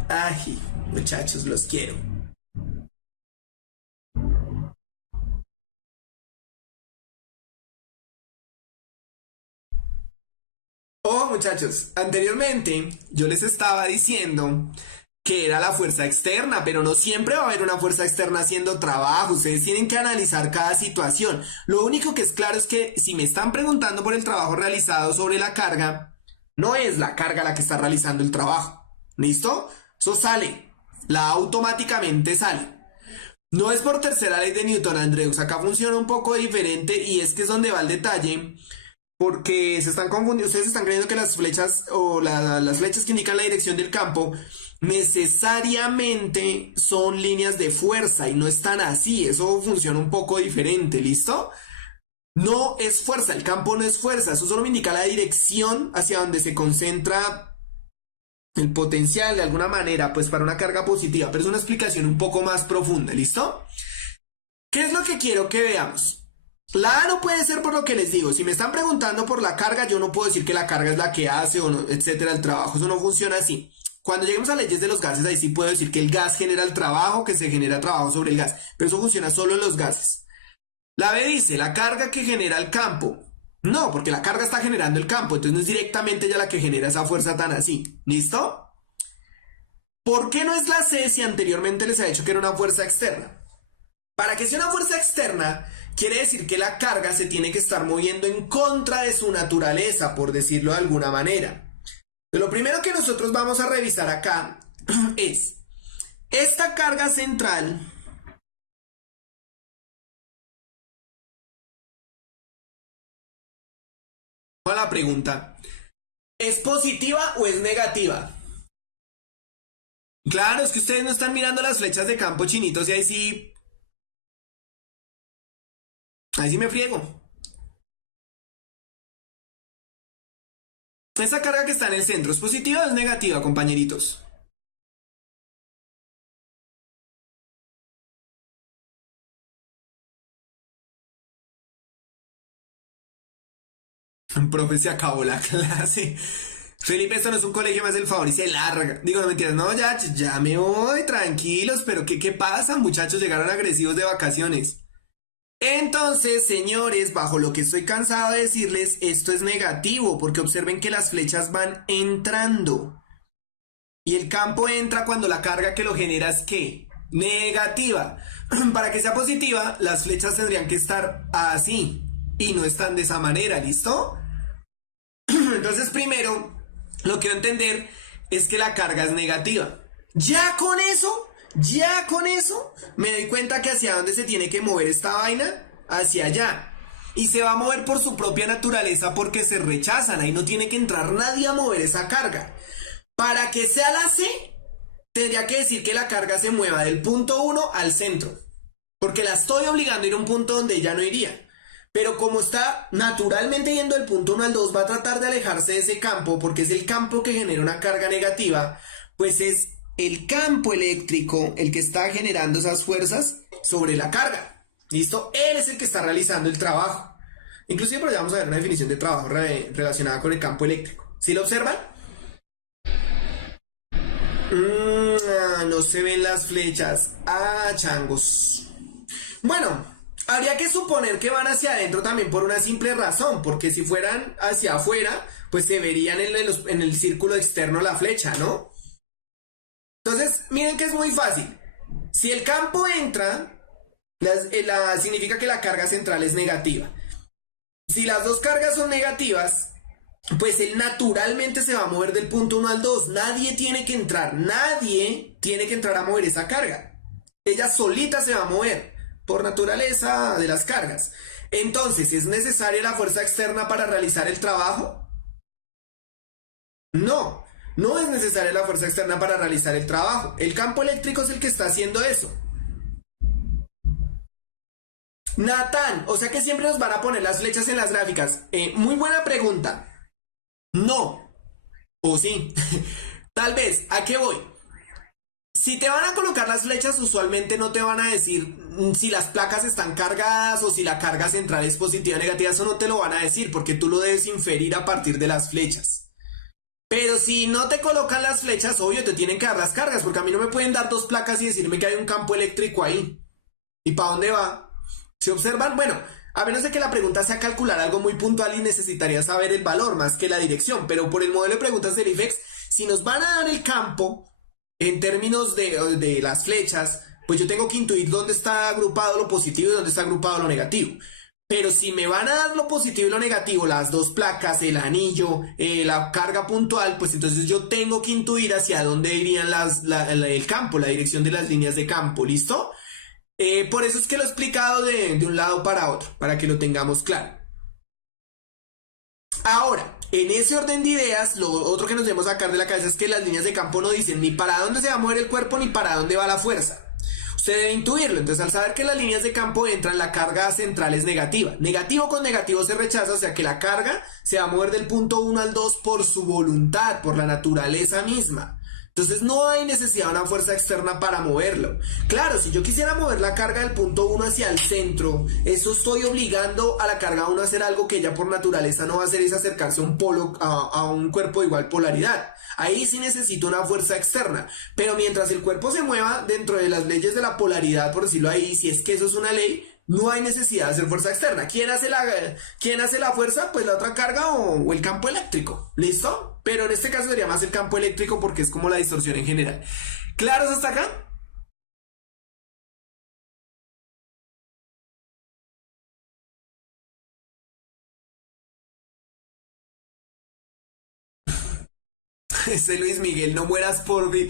Ay, muchachos, los quiero. Oh, muchachos, anteriormente yo les estaba diciendo que era la fuerza externa, pero no siempre va a haber una fuerza externa haciendo trabajo. Ustedes tienen que analizar cada situación. Lo único que es claro es que si me están preguntando por el trabajo realizado sobre la carga, no es la carga la que está realizando el trabajo. ¿Listo? Eso sale. La automáticamente sale. No es por tercera ley de Newton, Andrews. Acá funciona un poco diferente y es que es donde va el detalle. Porque se están confundiendo, ustedes están creyendo que las flechas o las flechas que indican la dirección del campo necesariamente son líneas de fuerza y no están así. Eso funciona un poco diferente, ¿listo? No es fuerza, el campo no es fuerza, eso solo me indica la dirección hacia donde se concentra el potencial de alguna manera, pues para una carga positiva, pero es una explicación un poco más profunda, ¿listo? ¿Qué es lo que quiero que veamos? La A no puede ser por lo que les digo. Si me están preguntando por la carga, yo no puedo decir que la carga es la que hace o no, etcétera, el trabajo. Eso no funciona así. Cuando lleguemos a leyes de los gases, ahí sí puedo decir que el gas genera el trabajo, que se genera trabajo sobre el gas. Pero eso funciona solo en los gases. La B dice, la carga que genera el campo. No, porque la carga está generando el campo. Entonces no es directamente ella la que genera esa fuerza tan así. ¿Listo? ¿Por qué no es la C si anteriormente les ha dicho que era una fuerza externa? Para que sea una fuerza externa, quiere decir que la carga se tiene que estar moviendo en contra de su naturaleza, por decirlo de alguna manera. Lo primero que nosotros vamos a revisar acá es esta carga central. A la pregunta, ¿es positiva o es negativa? Claro, es que ustedes no están mirando las flechas de campo chinitos y ahí sí me friego. Esa carga que está en el centro, ¿es positiva o es negativa, compañeritos? Profe, se acabó la clase. Felipe, esto no es un colegio, más el favor y se larga. Digo, no mentiras, no, ya me voy, tranquilos, pero ¿qué pasa? Muchachos llegaron agresivos de vacaciones. Entonces, señores, bajo lo que estoy cansado de decirles, esto es negativo, porque observen que las flechas van entrando. Y el campo entra cuando la carga que lo genera es ¿qué? Negativa. Para que sea positiva, las flechas tendrían que estar así. Y no están de esa manera, ¿listo? Entonces, primero, lo que quiero entender es que la carga es negativa. Ya con eso, me doy cuenta que hacia dónde se tiene que mover esta vaina, hacia allá. Y se va a mover por su propia naturaleza porque se rechazan. Ahí no tiene que entrar nadie a mover esa carga. Para que sea la C, tendría que decir que la carga se mueva del punto 1 al centro. Porque la estoy obligando a ir a un punto donde ella no iría. Pero como está naturalmente yendo del punto 1 al 2, va a tratar de alejarse de ese campo, porque es el campo que genera una carga negativa, pues es el campo eléctrico el que está generando esas fuerzas sobre la carga. ¿Listo? Él es el que está realizando el trabajo. Inclusive por allá vamos a ver una definición de trabajo relacionada con el campo eléctrico. ¿Sí lo observan? No se ven las flechas. Ah, changos. Bueno, habría que suponer que van hacia adentro también por una simple razón, porque si fueran hacia afuera, pues se verían en el círculo externo la flecha, ¿no? Entonces, miren que es muy fácil. Si el campo entra, significa que la carga central es negativa. Si las dos cargas son negativas, pues él naturalmente se va a mover del punto 1 al 2. Nadie tiene que entrar a mover esa carga. Ella solita se va a mover por naturaleza de las cargas. Entonces, ¿es necesaria la fuerza externa para realizar el trabajo? No, no es necesaria la fuerza externa para realizar el trabajo. El campo eléctrico es el que está haciendo eso. Natán, o sea que siempre nos van a poner las flechas en las gráficas. Muy buena pregunta. No, o sí. Tal vez, ¿a qué voy? Si te van a colocar las flechas, usualmente no te van a decir si las placas están cargadas o si la carga central es positiva o negativa, eso no te lo van a decir porque tú lo debes inferir a partir de las flechas. Pero si no te colocan las flechas, obvio, te tienen que dar las cargas, porque a mí no me pueden dar dos placas y decirme que hay un campo eléctrico ahí. ¿Y para dónde va? Si observan, bueno, a menos de que la pregunta sea calcular algo muy puntual y necesitaría saber el valor más que la dirección, pero por el modelo de preguntas del IFEX, si nos van a dar el campo en términos de las flechas, pues yo tengo que intuir dónde está agrupado lo positivo y dónde está agrupado lo negativo. Pero si me van a dar lo positivo y lo negativo, las dos placas, el anillo, la carga puntual, pues entonces yo tengo que intuir hacia dónde irían el campo, la dirección de las líneas de campo, ¿listo? Por eso es que lo he explicado de un lado para otro, para que lo tengamos claro. Ahora, en ese orden de ideas, lo otro que nos debemos sacar de la cabeza es que las líneas de campo no dicen ni para dónde se va a mover el cuerpo ni para dónde va la fuerza. Usted debe intuirlo. Entonces, al saber que las líneas de campo entran, la carga central es negativa. Negativo con negativo se rechaza, o sea que la carga se va a mover del punto 1 al 2 por su voluntad, por la naturaleza misma. Entonces no hay necesidad de una fuerza externa para moverlo. Claro, si yo quisiera mover la carga del punto 1 hacia el centro, eso estoy obligando a la carga 1 a hacer algo que ella por naturaleza no va a hacer, es acercarse a un polo, a un cuerpo de igual polaridad. Ahí sí necesito una fuerza externa. Pero mientras el cuerpo se mueva dentro de las leyes de la polaridad, por decirlo ahí, si es que eso es una ley, no hay necesidad de hacer fuerza externa. ¿Quién hace la fuerza? Pues la otra carga o el campo eléctrico. ¿Listo? Pero en este caso sería más el campo eléctrico porque es como la distorsión en general. ¿Claros hasta acá? Ese Luis Miguel, no mueras por mí.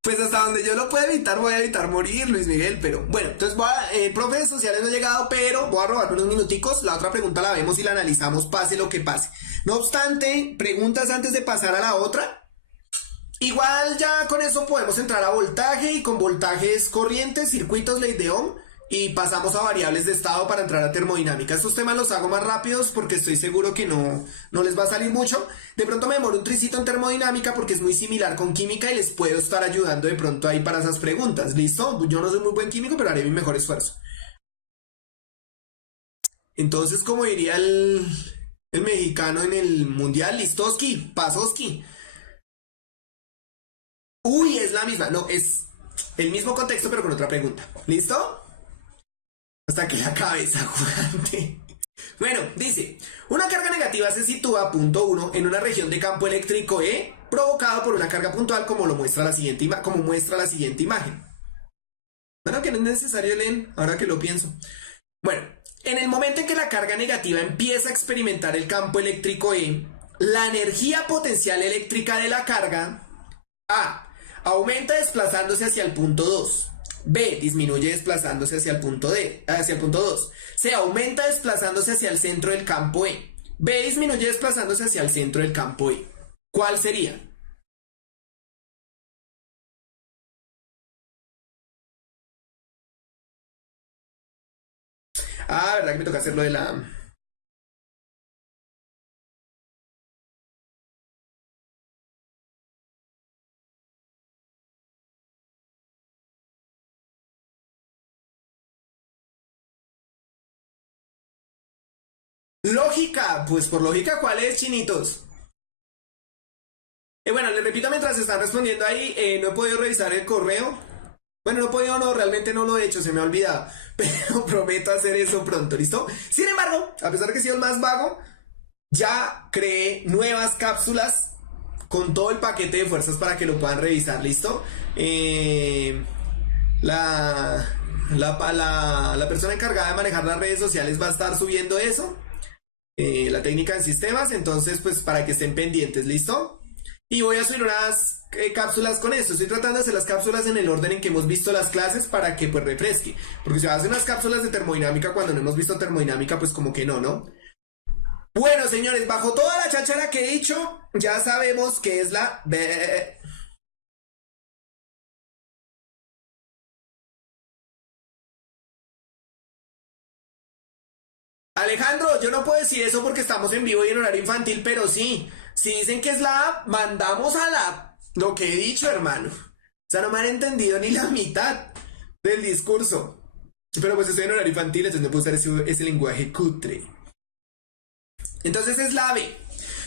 Pues hasta donde yo lo pueda evitar, voy a evitar morir, Luis Miguel. Pero bueno, entonces profe de sociales no he llegado, pero voy a robarme unos minuticos. La otra pregunta la vemos y la analizamos, pase lo que pase. No obstante, preguntas antes de pasar a la otra. Igual ya con eso podemos entrar a voltaje y con voltajes corrientes, circuitos, ley de Ohm y pasamos a variables de estado para entrar a termodinámica. Estos temas los hago más rápidos porque estoy seguro que no les va a salir mucho. De pronto me demoro un tricito en termodinámica porque es muy similar con química y les puedo estar ayudando de pronto ahí para esas preguntas. ¿Listo? Yo no soy muy buen químico, pero haré mi mejor esfuerzo. Entonces, como diría el mexicano en el mundial, listoski, pasoski. Uy, es la misma. No, es el mismo contexto, pero con otra pregunta. ¿Listo? Hasta que la cabeza jugante. Bueno, dice, una carga negativa se sitúa, punto uno, en una región de campo eléctrico E, provocado por una carga puntual como lo muestra la siguiente como muestra la siguiente imagen. Bueno, que no es necesario leer, ahora que lo pienso. Bueno, en el momento en que la carga negativa empieza a experimentar el campo eléctrico E, la energía potencial eléctrica de la carga A aumenta desplazándose hacia el punto 2. B disminuye desplazándose hacia el punto hacia el punto 2. C aumenta desplazándose hacia el centro del campo E. B disminuye desplazándose hacia el centro del campo E. ¿Cuál sería? Ah, verdad que me toca hacerlo de la lógica. Pues por lógica, ¿cuál es, chinitos? Bueno, les repito mientras están respondiendo ahí, no he podido revisar el correo. Bueno, no he podido, no, realmente no lo he hecho, se me ha olvidado. Pero prometo hacer eso pronto, ¿listo? Sin embargo, a pesar de que he sido el más vago, ya creé nuevas cápsulas con todo el paquete de fuerzas para que lo puedan revisar, ¿listo? La, la persona encargada de manejar las redes sociales va a estar subiendo eso, la técnica en sistemas, entonces pues para que estén pendientes, ¿listo? Y voy a subir unas cápsulas con esto. Estoy tratando de hacer las cápsulas en el orden en que hemos visto las clases para que pues refresque. Porque si va a hacer unas cápsulas de termodinámica cuando no hemos visto termodinámica, pues como que no, ¿no? Bueno, señores, bajo toda la cháchara que he dicho, ya sabemos que es la... Alejandro, yo no puedo decir eso porque estamos en vivo y en horario infantil, pero sí, si dicen que es la A, mandamos a la... Lo que he dicho, hermano. sea, no me han entendido ni la mitad del discurso. Pero pues estoy en horario infantil, entonces no puedo usar ese lenguaje cutre. Entonces es la B.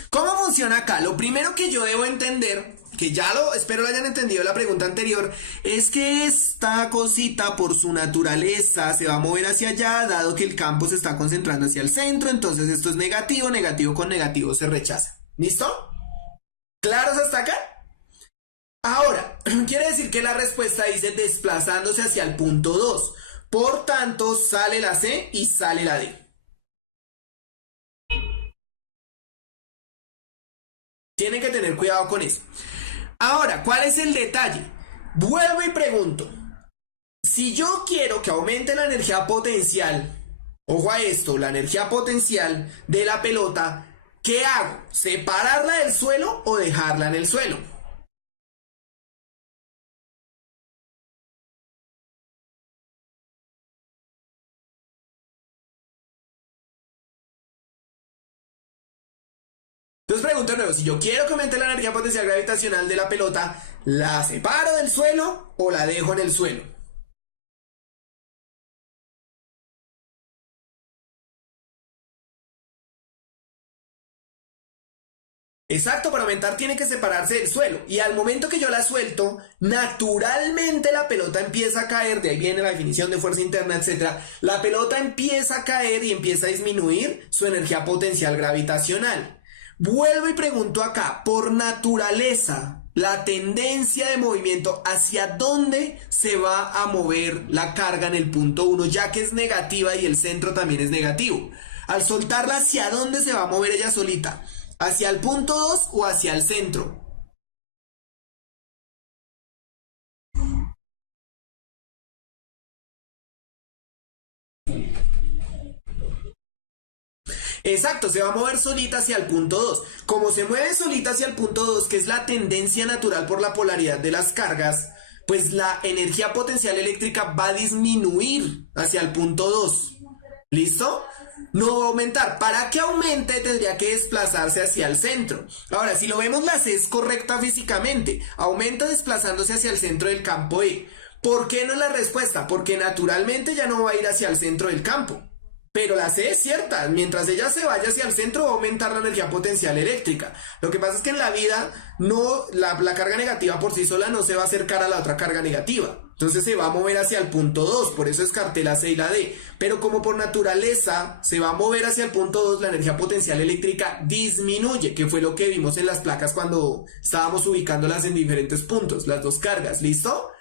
¿Cómo funciona acá? Lo primero que yo debo entender, que ya espero lo hayan entendido la pregunta anterior, es que esta cosita por su naturaleza se va a mover hacia allá, dado que el campo se está concentrando hacia el centro, entonces esto es negativo, negativo con negativo se rechaza. ¿Listo? ¿Claros hasta acá? Ahora, quiere decir que la respuesta dice desplazándose hacia el punto 2. Por tanto, sale la C y sale la D. Tienen que tener cuidado con eso. Ahora, ¿cuál es el detalle? Vuelvo y pregunto. Si yo quiero que aumente la energía potencial, ojo a esto, la energía potencial de la pelota, ¿qué hago? ¿Separarla del suelo o dejarla en el suelo? Entonces pregunto de nuevo, si yo quiero que aumente la energía potencial gravitacional de la pelota, ¿la separo del suelo o la dejo en el suelo? Exacto, para aumentar tiene que separarse del suelo. Y al momento que yo la suelto, naturalmente la pelota empieza a caer, de ahí viene la definición de fuerza interna, etc. La pelota empieza a caer y empieza a disminuir su energía potencial gravitacional. Vuelvo y pregunto acá, por naturaleza, la tendencia de movimiento, ¿hacia dónde se va a mover la carga en el punto 1, ya que es negativa y el centro también es negativo? Al soltarla, ¿hacia dónde se va a mover ella solita? ¿Hacia el punto 2 o hacia el centro? Exacto, se va a mover solita hacia el punto 2. Como se mueve solita hacia el punto 2, que es la tendencia natural por la polaridad de las cargas, pues la energía potencial eléctrica va a disminuir hacia el punto 2. ¿Listo? No va a aumentar. Para que aumente tendría que desplazarse hacia el centro. Ahora, si lo vemos, la C es correcta físicamente. Aumenta desplazándose hacia el centro del campo E. ¿Por qué no es la respuesta? Porque naturalmente ya no va a ir hacia el centro del campo. Pero la C es cierta, mientras ella se vaya hacia el centro va a aumentar la energía potencial eléctrica. Lo que pasa es que en la vida no, la carga negativa por sí sola no se va a acercar a la otra carga negativa. Entonces se va a mover hacia el punto 2, por eso descarté la C y la D. Pero como por naturaleza se va a mover hacia el punto 2, la energía potencial eléctrica disminuye, que fue lo que vimos en las placas cuando estábamos ubicándolas en diferentes puntos, las dos cargas, ¿listo?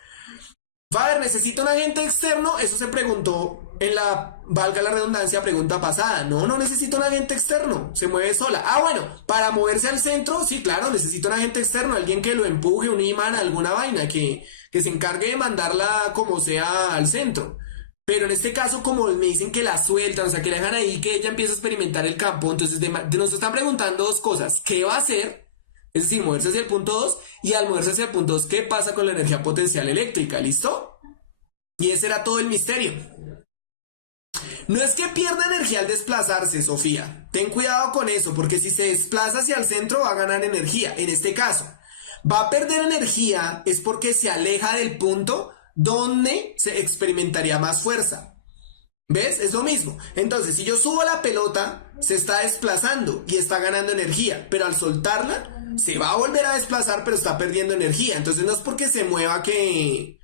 Faber, ¿necesita un agente externo? Eso se preguntó en la, valga la redundancia, pregunta pasada. No, no necesita un agente externo, se mueve sola. Ah, bueno, para moverse al centro, sí, claro, necesita un agente externo, alguien que lo empuje, un imán, alguna vaina, que se encargue de mandarla como sea al centro. Pero en este caso, como me dicen que la sueltan, o sea, que la dejan ahí, que ella empieza a experimentar el campo, entonces nos están preguntando dos cosas. ¿Qué va a hacer? Es decir, moverse hacia el punto 2 y al moverse hacia el punto 2, ¿qué pasa con la energía potencial eléctrica? ¿Listo? Y ese era todo el misterio. No es que pierda energía al desplazarse, Sofía. Ten cuidado con eso, porque si se desplaza hacia el centro va a ganar energía. En este caso, va a perder energía es porque se aleja del punto donde se experimentaría más fuerza. ¿Ves? Es lo mismo. Entonces, si yo subo la pelota, se está desplazando y está ganando energía, pero al soltarla, se va a volver a desplazar, pero está perdiendo energía. Entonces, no es porque se mueva que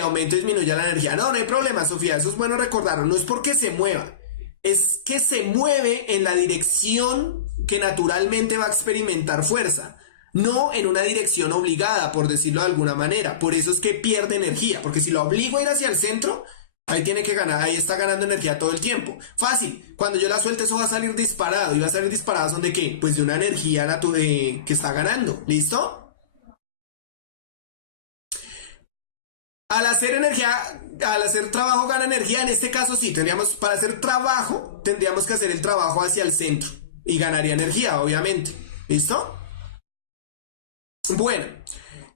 aumente o disminuya la energía. No, no hay problema, Sofía. Eso es bueno recordarlo. No es porque se mueva. Es que se mueve en la dirección que naturalmente va a experimentar fuerza. No en una dirección obligada, por decirlo de alguna manera. Por eso es que pierde energía. Porque si lo obligo a ir hacia el centro, ahí tiene que ganar, ahí está ganando energía todo el tiempo. Fácil, cuando yo la suelte eso va a salir disparado. ¿Y va a salir disparado son de qué? Pues de una energía que está ganando. ¿Listo? Al hacer trabajo gana energía, en este caso sí, para hacer trabajo, tendríamos que hacer el trabajo hacia el centro. Y ganaría energía, obviamente. ¿Listo? Bueno.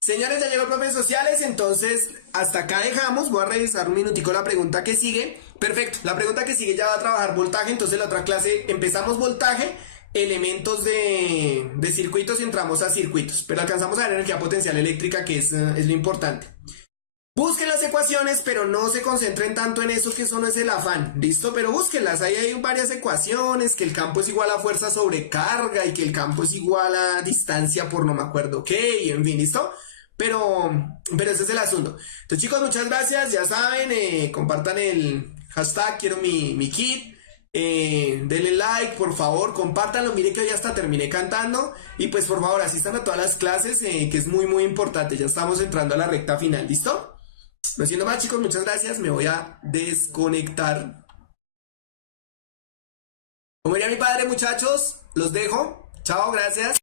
Señores, ya llegó el profe sociales, entonces hasta acá dejamos. Voy a revisar un minutico la pregunta que sigue. Perfecto, la pregunta que sigue ya va a trabajar voltaje, entonces la otra clase empezamos voltaje elementos de circuitos y entramos a circuitos, pero alcanzamos a ver energía potencial eléctrica, que es lo importante. Busquen las ecuaciones, pero no se concentren tanto en eso, que eso no es el afán, ¿listo? Pero búsquenlas, ahí hay varias ecuaciones, que el campo es igual a fuerza sobre carga y que el campo es igual a distancia por no me acuerdo qué, y en fin, ¿listo? Pero ese es el asunto. Entonces, chicos, muchas gracias, ya saben, compartan el hashtag quiero mi kit. Denle like, por favor, compártanlo. Mire que hoy hasta terminé cantando. Y pues por favor asistan a todas las clases, que es muy muy importante. Ya estamos entrando a la recta final, ¿listo? No siendo más, chicos, muchas gracias. Me voy a desconectar. Como diría mi padre, muchachos, los dejo. Chao, gracias.